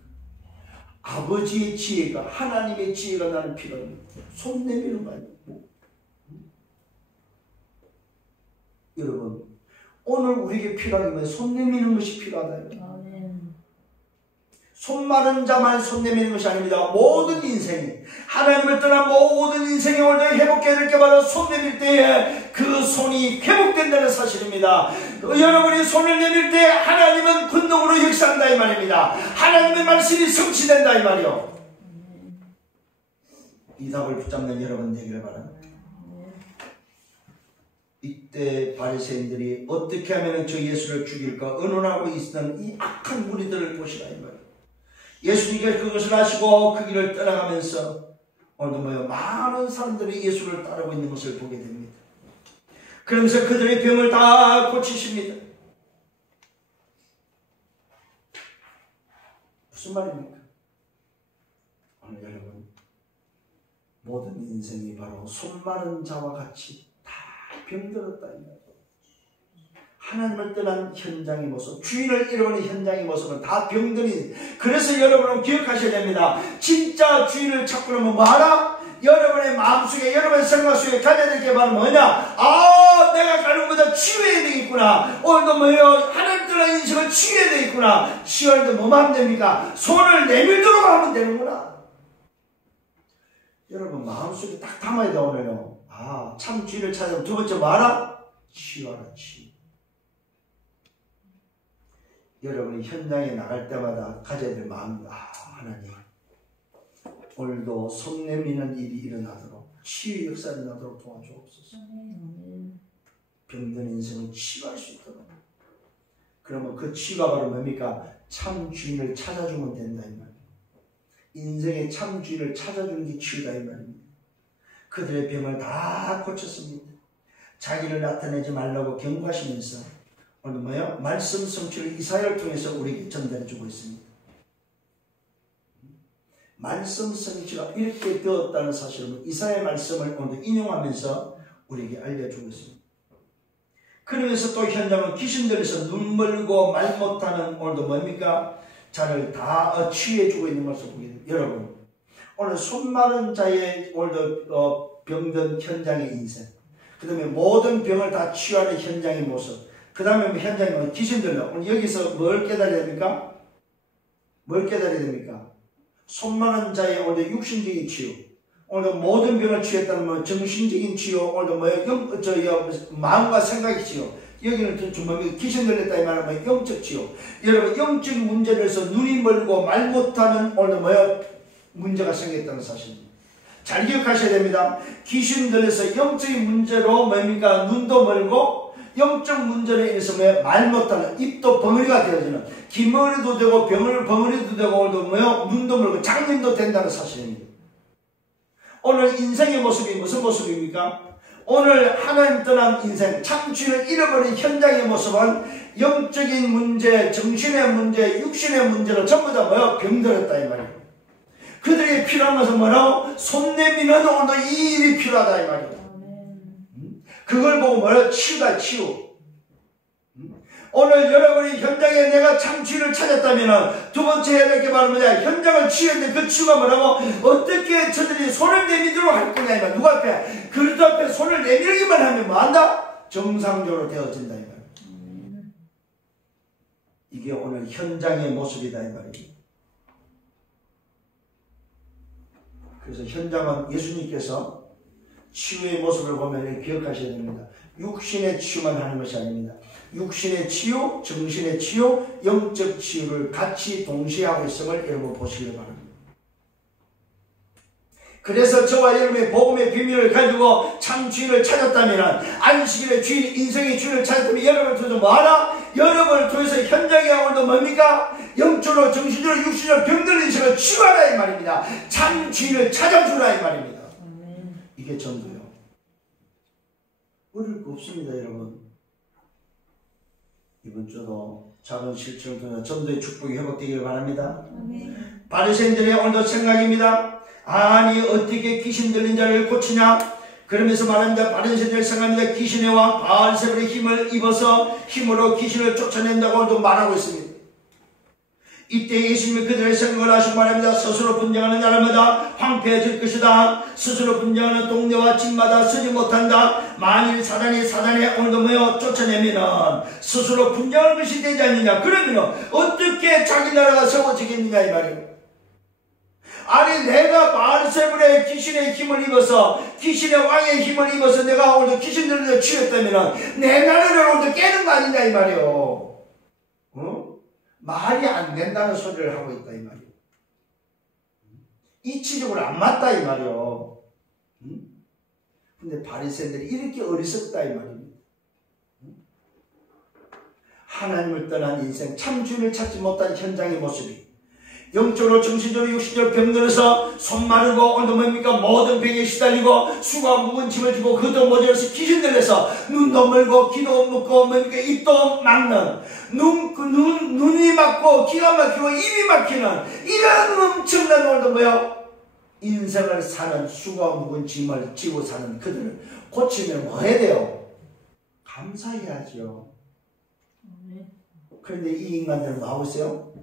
아버지의 지혜가 하나님의 지혜가 나는 필요합니다. 손 내미는 거 아니에요. 여러분 오늘 우리에게 필요한 건 손 내미는 것이 필요하다. 손 마른 자만 손 내미는 것이 아닙니다. 모든 인생이 하나님을 떠난 모든 인생이 오늘도 회복해야 될 게 바로 손 내밀 때에 그 손이 회복된다는 사실입니다. 여러분이 손을 내밀 때 하나님은 권능으로 역사한다 이 말입니다. 하나님의 말씀이 성취된다 이 말이요. 이 답을 붙잡는 여러분 되기를 바랍니다. 이때 바리새인들이 어떻게 하면 저 예수를 죽일까 의논하고 있는 이 악한 무리들을 보시라 이 말이에요. 예수님께서 그것을 아시고 그 길을 떠나가면서 오늘 많은 사람들이 예수를 따르고 있는 것을 보게 됩니다. 그러면서 그들의 병을 다 고치십니다. 무슨 말입니까? 오늘 여러분 모든 인생이 바로 손 마른 자와 같이 다 병들었다 이 말이에요. 하나님을 떠난 현장의 모습, 주인을 잃어버린 현장의 모습은 다 병들이. 그래서 여러분은 기억하셔야 됩니다. 진짜 주인을 찾고 나면 뭐하라? 여러분의 마음속에 여러분의 생각 속에 가져야 될 게 바로 뭐냐? 내가 가는 것보다 치유해야 되겠구나. 오늘도 뭐예요? 하나님 떠난 인생을 치유해야 되겠구나. 치유할 때 뭐만 하면 됩니까? 손을 내밀도록 하면 되는구나. 여러분 마음속에 딱 담아야 돼 오늘요. 참 주인을 찾으면 두 번째 뭐하라? 치유하라 치유. 여러분이 현장에 나갈 때마다 가져야 될 마음이 하나님 오늘도 손 내미는 일이 일어나도록 치유 역사가 일어나도록 도와주옵소서. 병든 인생을 치유할 수 있도록. 그러면 그 치유가 바로 뭡니까? 참 주인을 찾아주면 된다 이 말이에요. 인생의 참 주인을 찾아주는 게 치유다 이 말입니다. 그들의 병을 다 고쳤습니다. 자기를 나타내지 말라고 경고하시면서 오늘 뭐예요? 말씀 성취를 이사야를 통해서 우리에게 전달해주고 있습니다. 말씀 성취가 이렇게 되었다는 사실을 이사야의 말씀을 오늘 인용하면서 우리에게 알려주고 있습니다. 그러면서 또 현장은 귀신들에서 눈 멀고 말 못하는 오늘도 뭡니까? 자를 다 치유해주고 있는 것을 보게 됩니다. 여러분 오늘 손 마른 자의 오늘도 병든 현장의 인생, 그 다음에 모든 병을 다 치유하는 현장의 모습, 그 다음에 현장에 귀신들로 오늘 여기서 뭘 깨달아야 됩니까? 뭘 깨달아야 됩니까? 손만한 자의 오늘 육신적인 치유, 오늘 모든 병을 치유했다는 뭐 정신적인 치유, 오늘 마음과 생각의 치유, 여기는 좀 귀신 들렸다 이 말은 영적 치유. 여러분 영적 문제에서 눈이 멀고 말 못하는 오늘 문제가 생겼다는 사실입니다. 잘 기억하셔야 됩니다. 귀신 들려서 영적인 문제로 뭡니까? 눈도 멀고 영적 문제로 인해서 말 못하는 입도 벙어리가 되어지는 기머리도 되고 벙어리도 되고 오늘도 눈도 멀고 장님도 된다는 사실입니다. 오늘 인생의 모습이 무슨 모습입니까? 오늘 하나님 떠난 인생, 참주인을 잃어버린 현장의 모습은 영적인 문제, 정신의 문제, 육신의 문제로 전부 다 병들었다 이 말이에요. 그들에게 필요한 것은 뭐라고? 손 내미는 오늘 이 일이 필요하다 이 말이에요. 그걸 보고 치유다 치유. 오늘 여러분이 현장에 내가 참치유를 찾았다면 두 번째 해야 될 게 바로 뭐냐? 현장을 치유했는데 그 치유가 뭐라고? 어떻게 저들이 손을 내밀도록 할 거냐? 이말 누가 앞에? 그릇 앞에 손을 내밀기만 하면 뭐 한다? 정상적으로 되어진다 이 말이에요. 이게 오늘 현장의 모습이다 이 말이에요. 그래서 현장은 예수님께서 치유의 모습을 보면 기억하셔야 됩니다. 육신의 치유만 하는 것이 아닙니다. 육신의 치유, 정신의 치유, 영적 치유를 같이 동시에 하고 있음을 여러분 보시길 바랍니다. 그래서 저와 여러분의 복음의 비밀을 가지고 참 주인을 찾았다면, 안식일의 주인, 인생의 주인을 찾았다면 여러분을 통해서 뭐하나? 여러분을 통해서 현장에 오늘도 뭡니까? 영적으로, 정신적으로, 육신적으로 병든 인생을 치유하라 이 말입니다. 참 주인을 찾아주라 이 말입니다. 이게 전도요. 어려울 거 없습니다 여러분. 이번 주도 작은 실천을 통해 전도의 축복이 회복되기를 바랍니다. 바리새인들의 오늘도 생각입니다. 아니 어떻게 귀신 들린 자를 고치냐? 그러면서 말합니다. 바리새인들 생각합니다. 귀신의 왕 바알세불의 힘을 입어서 힘으로 귀신을 쫓아낸다고 말하고 있습니다. 이때 예수님이 그들의 생각을 하시고 말합니다. 스스로 분쟁하는 나라마다 황폐해질 것이다. 스스로 분쟁하는 동네와 집마다 서지 못한다. 만일 사단이 오늘도 쫓아내면은 스스로 분쟁할 것이 되지 않느냐. 그러면은 어떻게 자기 나라가 세워지겠느냐 이 말이에요. 아니 내가 바알세불의 귀신의 힘을 입어서, 귀신의 왕의 힘을 입어서 내가 오늘 귀신들을 치유했다면 내 나라를 오늘 깨는 거 아니냐 이 말이에요. 말이 안 된다는 소리를 하고 있다 이 말이에요. 이치적으로 안 맞다 이 말이에요. 근데 바리새인들이 이렇게 어리석다 이 말입니다. 하나님을 떠난 인생, 참 주인을 찾지 못한 현장의 모습이 영적으로, 정신적으로, 육신적으로 병들어서 손 마르고 오늘도 뭡니까? 모든 병에 시달리고 수가 묵은 짐을 지고 그도 모자라서 귀신 들려서 눈도 멀고 귀도 먹고 뭡니까? 입도 막는 눈이 막고 귀가 막히고 입이 막히는 이런 엄청난 오늘도 인생을 사는 수가 묵은 짐을 지고 사는 그들을 고치면 뭐 해야 돼요? 감사해야죠. 그런데 이 인간들은 뭐 하고 있어요?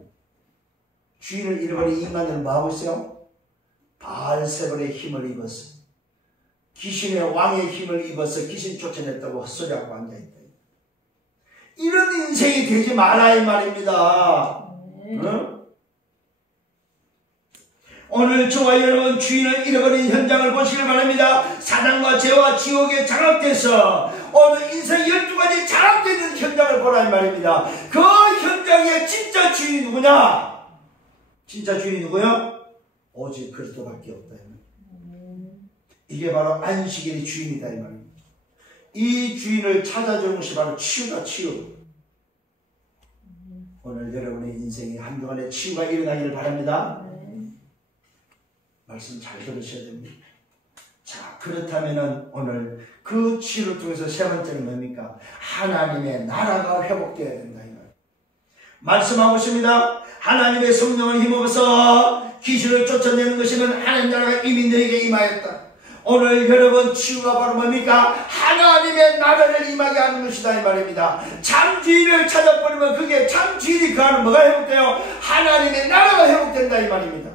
주인을 잃어버린 인간들은 뭐 하고 있어요? 바알세불의 힘을 입어서, 귀신의 왕의 힘을 입어서 귀신 쫓아냈다고 헛소리하고 앉아있다. 이런 인생이 되지 마라 이 말입니다. 응? 오늘 저와 여러분 주인을 잃어버린 현장을 보시길 바랍니다. 사단과 죄와 지옥에 장악돼서 오늘 인생 12가지 장악되는 현장을 보라 이 말입니다. 그 현장의 진짜 주인이 누구냐? 진짜 주인이 누구요? 오직 그리스도밖에 없다. 이게 바로 안식일의 주인이다 이 말입니다. 이 주인을 찾아주는 것이 바로 치유다 치유. 오늘 여러분의 인생에 한 주간의 치유가 일어나기를 바랍니다. 말씀 잘 들으셔야 됩니다. 자, 그렇다면 오늘 그 치유를 통해서 세 번째는 뭡니까? 하나님의 나라가 회복되어야 된다 이 말. 말씀하고 있습니다. 하나님의 성령을 힘입어서 귀신을 쫓아내는 것이면 하나님 나라가 이미 너에게 임하였다. 오늘 여러분 치유가 바로 뭡니까? 하나님의 나라를 임하게 하는 것이다 이 말입니다. 참 주인을 찾아버리면 그게 참 주인이 그 안에 뭐가 회복돼요? 하나님의 나라가 회복된다 이 말입니다.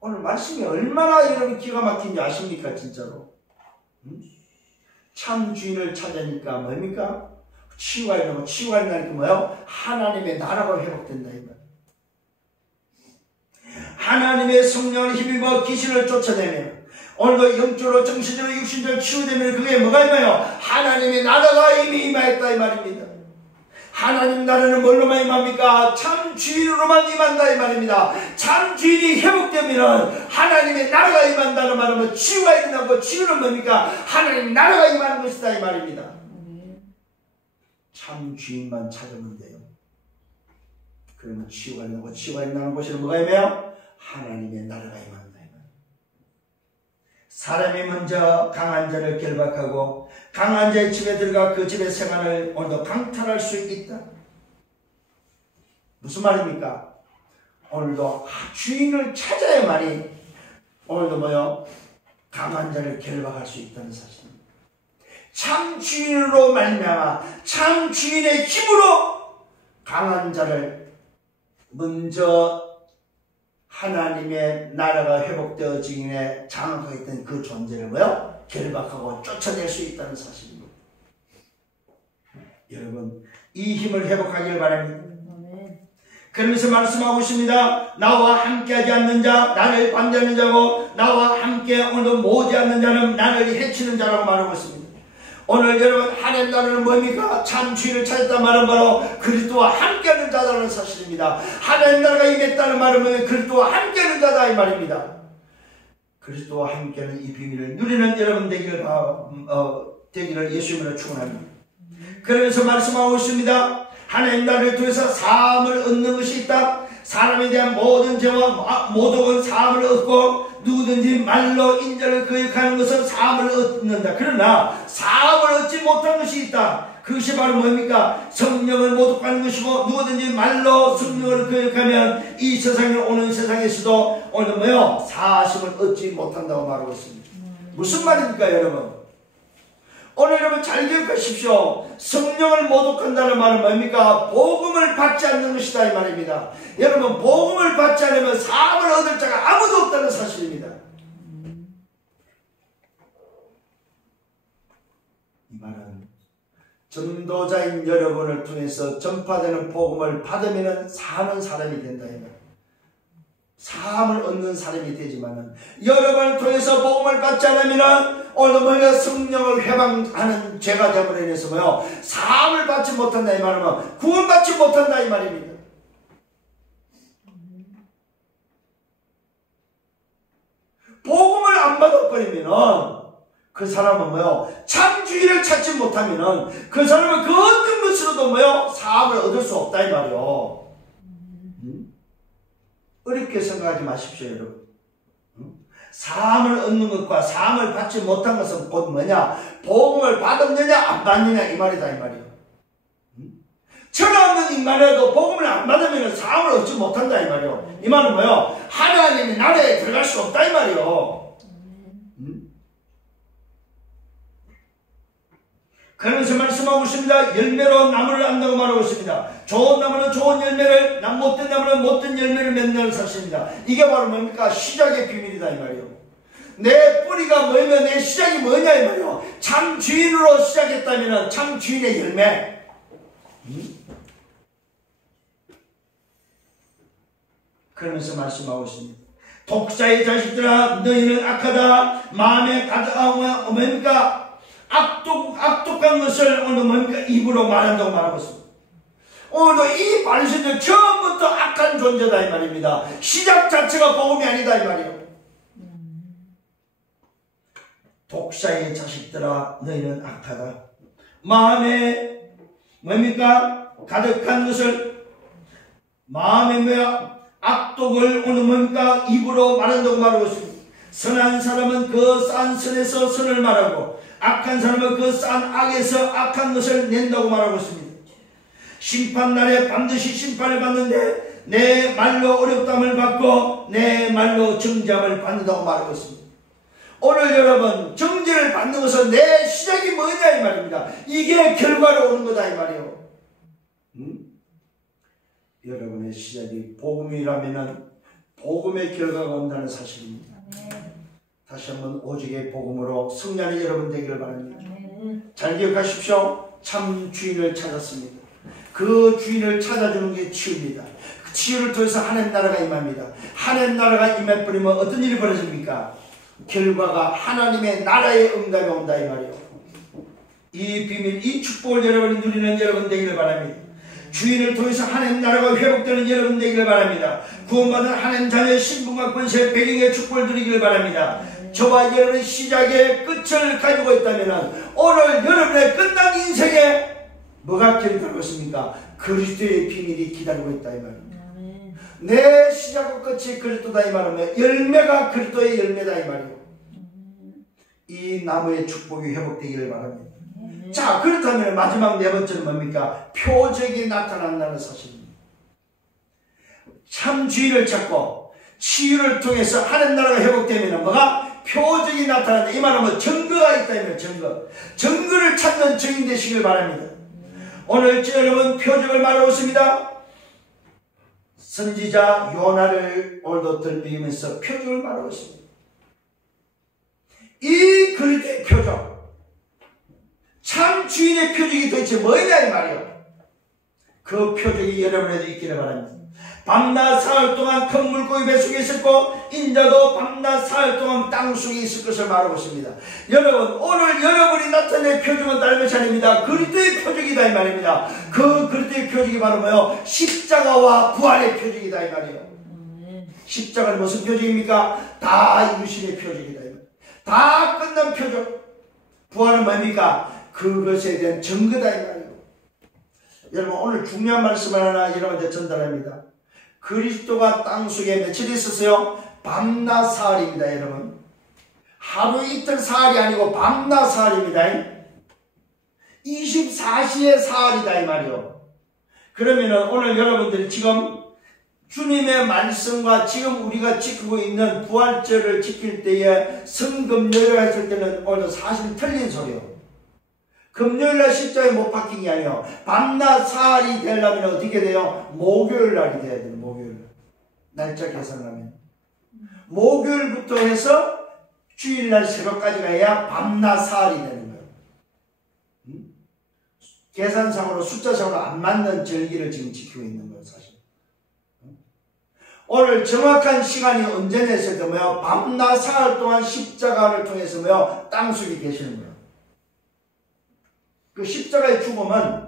오늘 말씀이 얼마나 여러분 기가 막힌지 아십니까 진짜로? 참 주인을 찾으니까 뭡니까? 치유가 일어나고 치유가 일어나니까 뭐예요? 하나님의 나라가 회복된다 이 말. 하나님의 성령을 힘입어 귀신을 쫓아내면 오늘도 영적으로 정신적으로 육신적으로 치유되면 그게 뭐가 임해요? 하나님의 나라가 이미 임하였다 이 말입니다. 하나님 나라는 뭘로만 임합니까? 참 주인으로만 임한다 이 말입니다. 참 주인이 회복되면 하나님의 나라가 임한다는 말은 치유가 일어나고 치유는 뭡니까? 하나님 나라가 임하는 것이다 이 말입니다. 참 주인만 찾으면 돼요. 그러면 치유가 일어나고 치유가 일어나는 곳에는 뭐가 임해요? 하나님의 나라가 임한다. 사람이 먼저 강한 자를 결박하고 강한 자의 집에 들어가 그 집의 생활을 오늘도 강탈할 수 있다. 무슨 말입니까? 오늘도 주인을 찾아야만이 오늘도 뭐요? 강한 자를 결박할 수 있다는 사실입니다. 참 주인으로 말미암아 참 주인의 힘으로 강한 자를 먼저 하나님의 나라가 회복되어지기에 장악하고 있던 그 존재를 뭐요? 결박하고 쫓아낼 수 있다는 사실입니다. 여러분 이 힘을 회복하길 바랍니다. 그러면서 말씀하고 있습니다. 나와 함께하지 않는 자 나를 반대하는 자고 나와 함께 오늘도 모지 않는 자는 나를 해치는 자라고 말하고 있습니다. 오늘 여러분 하나님 나라는 뭡니까? 참 주인을 찾았단 말은 바로 그리스도와 함께하는 자라는 사실입니다. 하나님 나라가 임했다는 말은 뭐예요? 그리스도와 함께하는 자다 이 말입니다. 그리스도와 함께하는 이 비밀을 누리는 여러분 되기를 예수님으로 축원합니다. 그러면서 말씀하고 있습니다. 하나님 나라를 통해서 사함을 얻는 것이 있다. 사람에 대한 모든 죄와 모독은 사함을 얻고 누구든지 말로 인자를 거역하는 것은 사함을 얻는다. 그러나 사함을 얻지 못한 것이 있다. 그것이 바로 뭡니까? 성령을 모독하는 것이고 누구든지 말로 성령을 거역하면 이 세상에 오는 세상에서도 오늘 뭐요? 사하심을 얻지 못한다고 말하고 있습니다. 무슨 말입니까 여러분? 오늘 여러분 잘 기억하십시오. 성령을 모독한다는 말은 뭡니까? 복음을 받지 않는 것이다 이 말입니다. 여러분 복음을 받지 않으면 사함을 얻을 자가 아무도 없다는 사실입니다. 이 말은 전도자인 여러분을 통해서 전파되는 복음을 받으면 사는 사람이 된다 이 말. 사함을 얻는 사람이 되지만은 여러분을 통해서 복음을 받지 않으면 오늘 뭐냐 성령을 회방하는 죄가 되므로 인해서 뭐요 사함을 받지 못한다 이 말이면 구원받지 못한다 이 말입니다. 복음을 안 받아버리면은 그 사람은 뭐요 참 주인을 찾지 못하면은 그 사람은 그 어떤 것으로도 뭐요 사함을 얻을 수 없다 이 말이요. 어렵게 생각하지 마십시오 여러분. 사함을 얻는 것과 사함을 받지 못한 것은 곧 뭐냐? 복음을 받았느냐 안 받느냐 이 말이다 이 말이에요. 천하 없는 인간에도 복음을 안 받으면 사함을 얻지 못한다 이 말이에요. 이 말은 뭐예요? 하나님의 나라에 들어갈 수 없다 이 말이에요. 그러면서 말씀하고 있습니다. 열매로 나무를 안다고 말하고 있습니다. 좋은 나무는 좋은 열매를, 못된 나무는 못된 열매를 맺는 사실입니다. 이게 바로 뭡니까? 시작의 비밀이다 이 말이에요. 내 뿌리가 뭐면 내 시작이 뭐냐 이 말이에요. 참 주인으로 시작했다면 참 주인의 열매. 그러면서 말씀하고 있습니다. 독사의 자식들아 너희는 악하다. 마음에 뭡니까? 악독한 것을 오늘 뭡니까? 입으로 말한다고 말하고 있습니다. 오늘도 이 바리새인들 처음부터 악한 존재다 이 말입니다. 시작 자체가 복음이 아니다 이 말이에요. 독사의 자식들아 너희는 악하다. 마음에 뭡니까? 가득한 것을 마음에 뭐야? 악독을 오늘 뭡니까? 입으로 말한다고 말하고 있습니다. 선한 사람은 그 싼 선에서 선을 말하고 악한 사람은 그 싼 악에서 악한 것을 낸다고 말하고 있습니다. 심판날에 반드시 심판을 받는데 내 말로 어렵담을 받고 내 말로 정죄함을 받는다고 말하고 있습니다. 오늘 여러분 정죄를 받는 것은 내 시작이 뭐냐 이 말입니다. 이게 결과로 오는 거다 이 말이에요. 여러분의 시작이 복음이라면 복음의 결과가 온다는 사실입니다. 다시 한번 오직의 복음으로 승리하는 여러분 되기를 바랍니다. 잘 기억하십시오. 참 주인을 찾았습니다. 그 주인을 찾아주는 게 치유입니다. 그 치유를 통해서 하나님 나라가 임합니다. 하나님 나라가 임해버리면 어떤 일이 벌어집니까? 결과가 하나님의 나라의 응답이 온다 이 말이에요. 이 비밀, 이 축복을 여러분이 누리는 여러분 되기를 바랍니다. 주인을 통해서 하나님 나라가 회복되는 여러분 되기를 바랍니다. 구원받은 하나님 자녀의 신분과 권세, 배경의 축복을 누리기를 바랍니다. 저와 여러분의 시작의 끝을 가지고 있다면 오늘 여러분의 끝난 인생에 뭐가 기다리고 있습니까? 그리스도의 비밀이 기다리고 있다 이 말입니다. 내 시작과 끝이 그리스도다 이 말이면 열매가 그리스도의 열매다 이 말이에요. 이 나무의 축복이 회복되기를 바랍니다. 자, 그렇다면 마지막 네 번째는 뭡니까? 표적이 나타난다는 사실입니다. 참 주인을 찾고 치유를 통해서 하나님 나라가 회복되면 뭐가? 표적이 나타난다. 이 말은 뭐 증거가 있다면 증거를 찾는 증인 되시길 바랍니다. 오늘 여러분 표적을 말하고 있습니다. 선지자 요나를 오늘도 들으면서 표적을 말하고 있습니다. 이 그리스도의 표적, 참 주인의 표적이 도대체 뭐냐 이 말이에요. 그 표적이 여러분에도 있기를 바랍니다. 밤낮 사흘 동안 큰 물고기 뱃속에 있었고 인자도 밤낮 사흘 동안 땅속에 있을 것을 말하고 있습니다. 여러분, 오늘 여러분이 나타낼 표적은 다른 것이 아닙니다. 그리스도의 표적이다 이 말입니다. 그 그리스도의 표적이 바로 뭐예요? 십자가와 부활의 표적이다 이 말이에요. 십자가는 무슨 표적입니까? 다 이루심의 표적이다. 다 끝난 표적. 부활은 뭡니까? 그것에 대한 증거다 이 말이에요. 여러분, 오늘 중요한 말씀을 하나 여러분한테 전달합니다. 그리스도가 땅속에 며칠 있었어요? 밤낮 사흘입니다 여러분. 하루 이틀 사흘이 아니고 밤낮 사흘입니다. 24시의 사흘이다 이 말이요. 그러면은 오늘 여러분들이 지금 주님의 말씀과 지금 우리가 지키고 있는 부활절을 지킬 때에 성금요일을 했을 때는 오늘 사실 틀린 소리요. 금요일날 십자가에 못 박힌 게 아니에요. 밤낮 사흘이 되려면 어떻게 돼요? 목요일날이 돼야 돼요. 목요일 날짜 계산하면 목요일부터 해서 주일날 새벽까지 가야 밤낮 사흘이 되는 거예요. 계산상으로 숫자상으로 안 맞는 절기를 지금 지키고 있는 거예요 사실. 오늘 정확한 시간이 언제 냈을 때 뭐요? 밤낮 사흘 동안 십자가를 통해서 뭐요? 땅속에 계시는 거예요. 그 십자가의 죽음은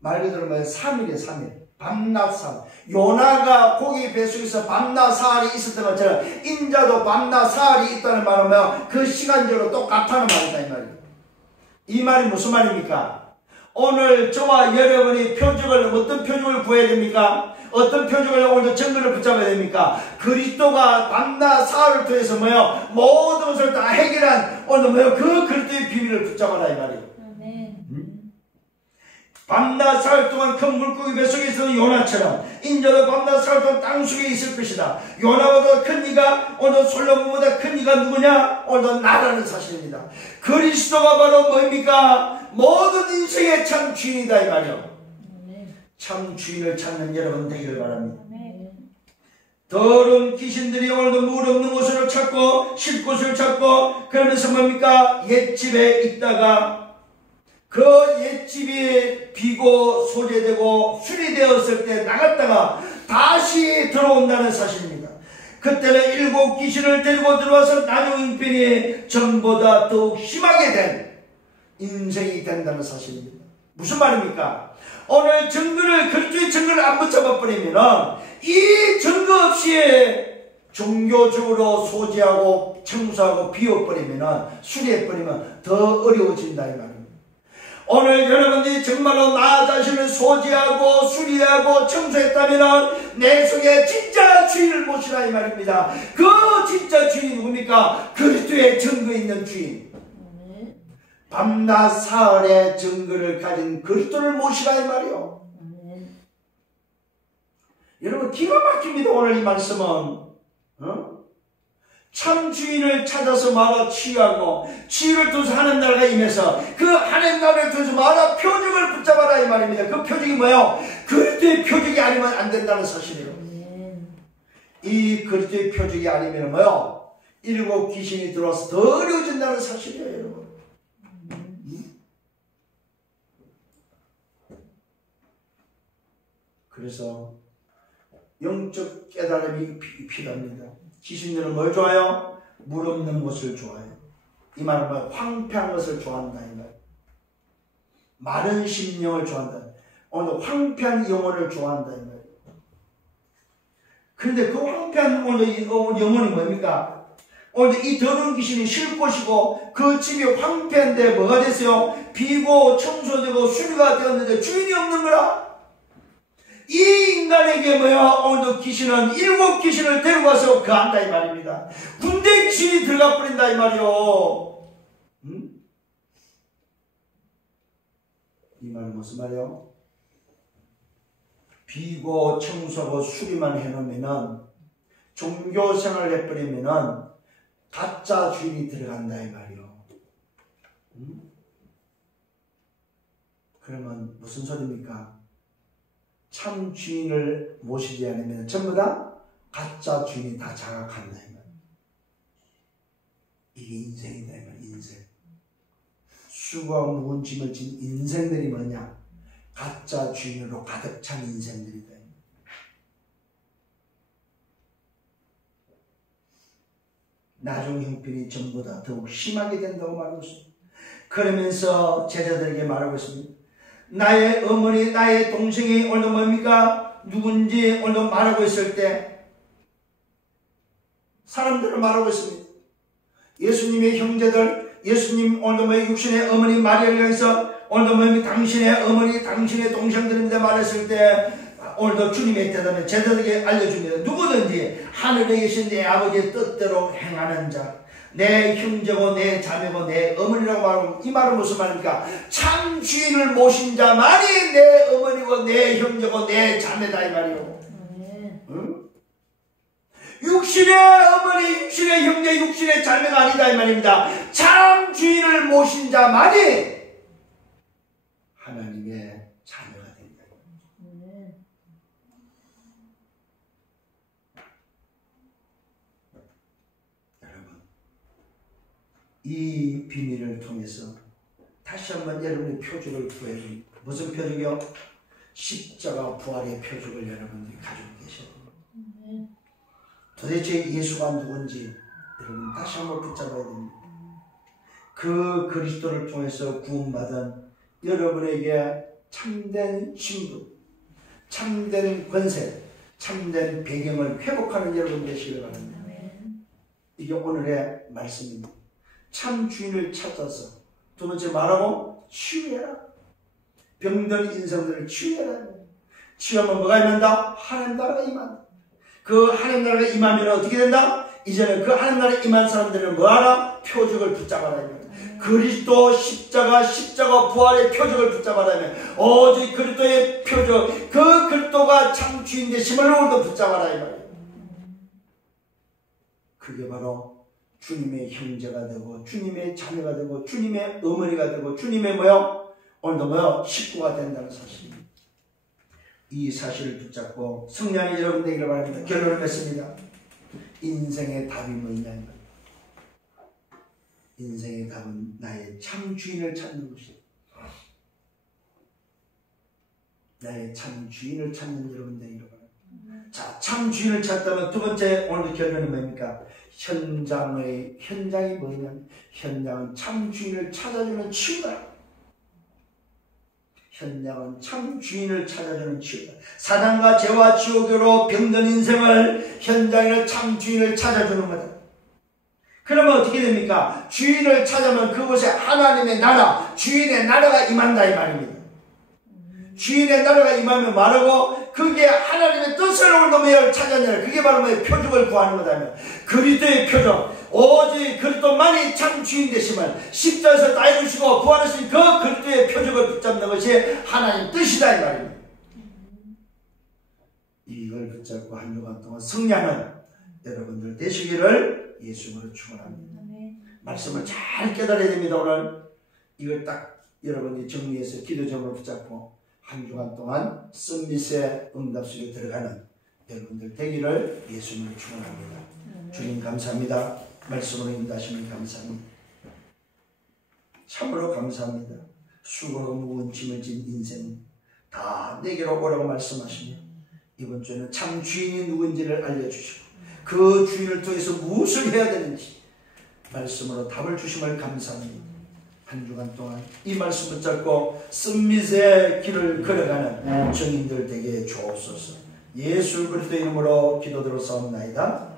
말 그대로 뭐예요? 3일이에요 3일. 밤낮 사흘. 요나가 고기 뱃속에서 밤낮 사흘이 있었던 것처럼 인자도 밤낮 사흘이 있다는 말은 뭐예요? 그 시간적으로 똑같다는 말이다 이 말이에요. 이 말이 무슨 말입니까? 오늘 저와 여러분이 표적을 어떤 표적을 구해야 됩니까? 어떤 표적을 오늘도 증거를 붙잡아야 됩니까? 그리스도가 밤낮 사흘을 통해서 뭐예요? 모든 것을 다 해결한 오늘 뭐예요? 그 그리스도의 비밀을 붙잡아라 이 말이에요. 밤낮 사흘 동안 큰 물고기 뱃속에 있었던 요나처럼 인자도 밤낮 사흘 동안 땅속에 있을 것이다. 요나보다 큰 이가 오늘 솔로몬보다 큰 이가 누구냐? 오늘도 나라는 사실입니다. 그리스도가 바로 뭡니까? 모든 인생의 참 주인이다 이 말이요. 참 주인을 찾는 여러분 되기를 바랍니다. 더러운 귀신들이 오늘도 물 없는 곳을 찾고 쉴 곳을 찾고 그러면서 뭡니까? 옛집에 있다가 그 옛집이 비고 소재되고 수리되었을 때 나갔다가 다시 들어온다는 사실입니다. 그때는 7 귀신을 데리고 들어와서 나중 형편이 전보다 더욱 심하게 된 인생이 된다는 사실입니다. 무슨 말입니까? 오늘 증거를 그리스도의 증거를 안 붙잡아 버리면은 이 증거 없이 종교적으로 소지하고 청소하고 비워버리면은 수리해버리면 더 어려워진다 이 말입니다. 오늘 여러분들이 정말로 나 자신을 소지하고 수리하고 청소했다면 내 속에 진짜 주인을 모시라 이 말입니다. 그 진짜 주인이 누굽니까? 그리스도의 증거 있는 주인. 밤낮 사흘의 증거를 가진 그리스도를 모시라 이 말이요. 여러분 기가 막힙니다. 오늘 이 말씀은 참 주인을 찾아서 말아 치유하고 치유를 통해서 하나님 나라가 임해서 그 하나님 나라를 통해서 말아 표적을 붙잡아라 이 말입니다. 그 표적이 뭐예요? 그리스도의 표적이 아니면 안 된다는 사실이에요. 이 그리스도의 표적이 아니면 뭐예요? 7 귀신이 들어와서 더 어려워진다는 사실이에요 여러분. 그래서 영적 깨달음이 필요합니다. 귀신들은 뭘 좋아해요? 물 없는 곳을 좋아해요. 이 말은 뭐 황폐한 것을 좋아한다 이 말. 마른 심령을 좋아한다. 오늘 황폐한 영혼을 좋아한다 이 말. 그런데 그 황폐한 오늘 영혼이 뭡니까? 오늘 이 더러운 귀신이 쉴 곳이고 그 집이 황폐한데 뭐가 됐어요? 비고 청소되고 수리가 되었는데 주인이 없는 거라. 이 인간에게 뭐야? 오늘도 귀신은 7 귀신을 데리고 와서 거한다 이 말입니다. 군대 귀신이 들어가 버린다 이 말이요. 이 말은 무슨 말이요? 비고 청소하고 수리만 해놓으면은 종교생활을 해버리면은 가짜 주인이 들어간다 이 말이요. 그러면 무슨 소리입니까? 참 주인을 모시지 않으면 전부 다 가짜 주인이 다 장악한다 이 말. 이게 인생이다 이 말. 인생. 수고와 무거운 짐을 진 인생들이 뭐냐? 가짜 주인으로 가득 찬 인생들이다. 나중 형편이 전부 다 더욱 심하게 된다고 말하고 있습니다. 그러면서 제자들에게 말하고 있습니다. 나의 어머니, 나의 동생이 오늘도 뭡니까? 누군지 오늘도 말하고 있을 때 사람들은 말하고 있습니다. 예수님의 형제들, 예수님 오늘도 뭐 육신의 어머니 마리아를 향해서 오늘도 뭐 당신의 어머니, 당신의 동생들입니다 말했을 때 오늘도 주님의 대답에 제자들에게 알려줍니다. 누구든지 하늘에 계신 내 아버지의 뜻대로 행하는 자, 내 형제고 내 자매고 내 어머니라고 말하고, 이 말은 무슨 말입니까? 참 주인을 모신 자만이 내 어머니고 내 형제고 내 자매다 이 말이요. 응? 육신의 어머니, 육신의 형제, 육신의 자매가 아니다 이 말입니다. 참 주인을 모신 자만이 하나님의 자녀가 된다. 여러분, 이 비밀을 통해서 다시 한번 여러분의 표적을 구해줍니다. 무슨 표적이요? 십자가 부활의 표적을 여러분들이 가지고 계셔야 됩니다. 도대체 예수가 누군지 여러분 다시 한번 붙잡아야 됩니다. 그 그리스도를 통해서 구원받은 여러분에게 참된 신분, 참된 권세, 참된 배경을 회복하는 여러분 되시길 바랍니다. 이게 오늘의 말씀입니다. 참 주인을 찾아서 두 번째 말하고 치유해라. 병든 인생들을 치유해라. 치유하면 뭐가 임한다? 하나님 나라가 임한다. 그 하나님 나라가 임하면 어떻게 된다? 이제는 그 하나님 나라에 임한 사람들은 뭐하라? 표적을 붙잡아라. 그리스도 십자가 부활의 표적을 붙잡아라면 오직 그리스도의 표적, 그 그리스도가 참 주인 되심을 오늘도 붙잡아라 이 말이에요. 그게 바로 주님의 형제가 되고 주님의 자매가 되고 주님의 어머니가 되고 주님의 뭐요? 오늘도 뭐요? 식구가 된다는 사실입니다. 이 사실을 붙잡고 성령이 여러분 되기를 바랍니다. 결론을 맺습니다. 인생의 답이 뭐냐? 인생의 답은 나의 참 주인을 찾는 것이다. 나의 참 주인을 찾는 여러분 되기를 바랍니다. 자, 참 주인을 찾다면 두 번째 오늘 결론은 뭡니까? 현장이 뭐냐면 현장은 참 주인을 찾아주는 치유다. 현장은 참 주인을 찾아주는 치유다. 사단과 죄와 지옥으로 병든 인생을 현장에는 참 주인을 찾아주는 거다. 그러면 어떻게 됩니까? 주인을 찾으면 그곳에 하나님의 나라, 주인의 나라가 임한다 이 말입니다. 주인의 나라가 임하면 말하고 그게 하나님의 뜻을 오늘도 찾아내라. 그게 바로 뭐예요? 표적을 구하는 거다면 그리스도의 표적, 오직 그리스도만이 참 주인 되심을 십자에서 다 이루시고 부활하신 그 그리스도의 표적을 붙잡는 것이 하나님 뜻이다 이 말입니다. 이걸 붙잡고 한 주간 동안 승리하는 여러분들 되시기를 예수님으로 축원합니다. 말씀을 잘 깨달아야 됩니다. 오늘 이걸 딱 여러분이 정리해서 기도적으로 붙잡고 한 주간 동안 썸밋의 응답 속에 들어가는 여러분들 되기를 예수님으로 축원합니다. 주님 감사합니다. 말씀으로 인도하시면 감사합니다. 참으로 감사합니다. 수고로 무거운 짐을 진 인생 다 내게로 오라고 말씀하시며 이번 주에는 참 주인이 누군지를 알려주시고 그 주인을 통해서 무엇을 해야 되는지 말씀으로 답을 주심을 감사합니다. 한 주간 동안 이 말씀 붙잡고 쓴밋의 길을 걸어가는 증인들 되게 주옵소서. 예수 그리스도의 이름으로 기도드려 사옵나이다.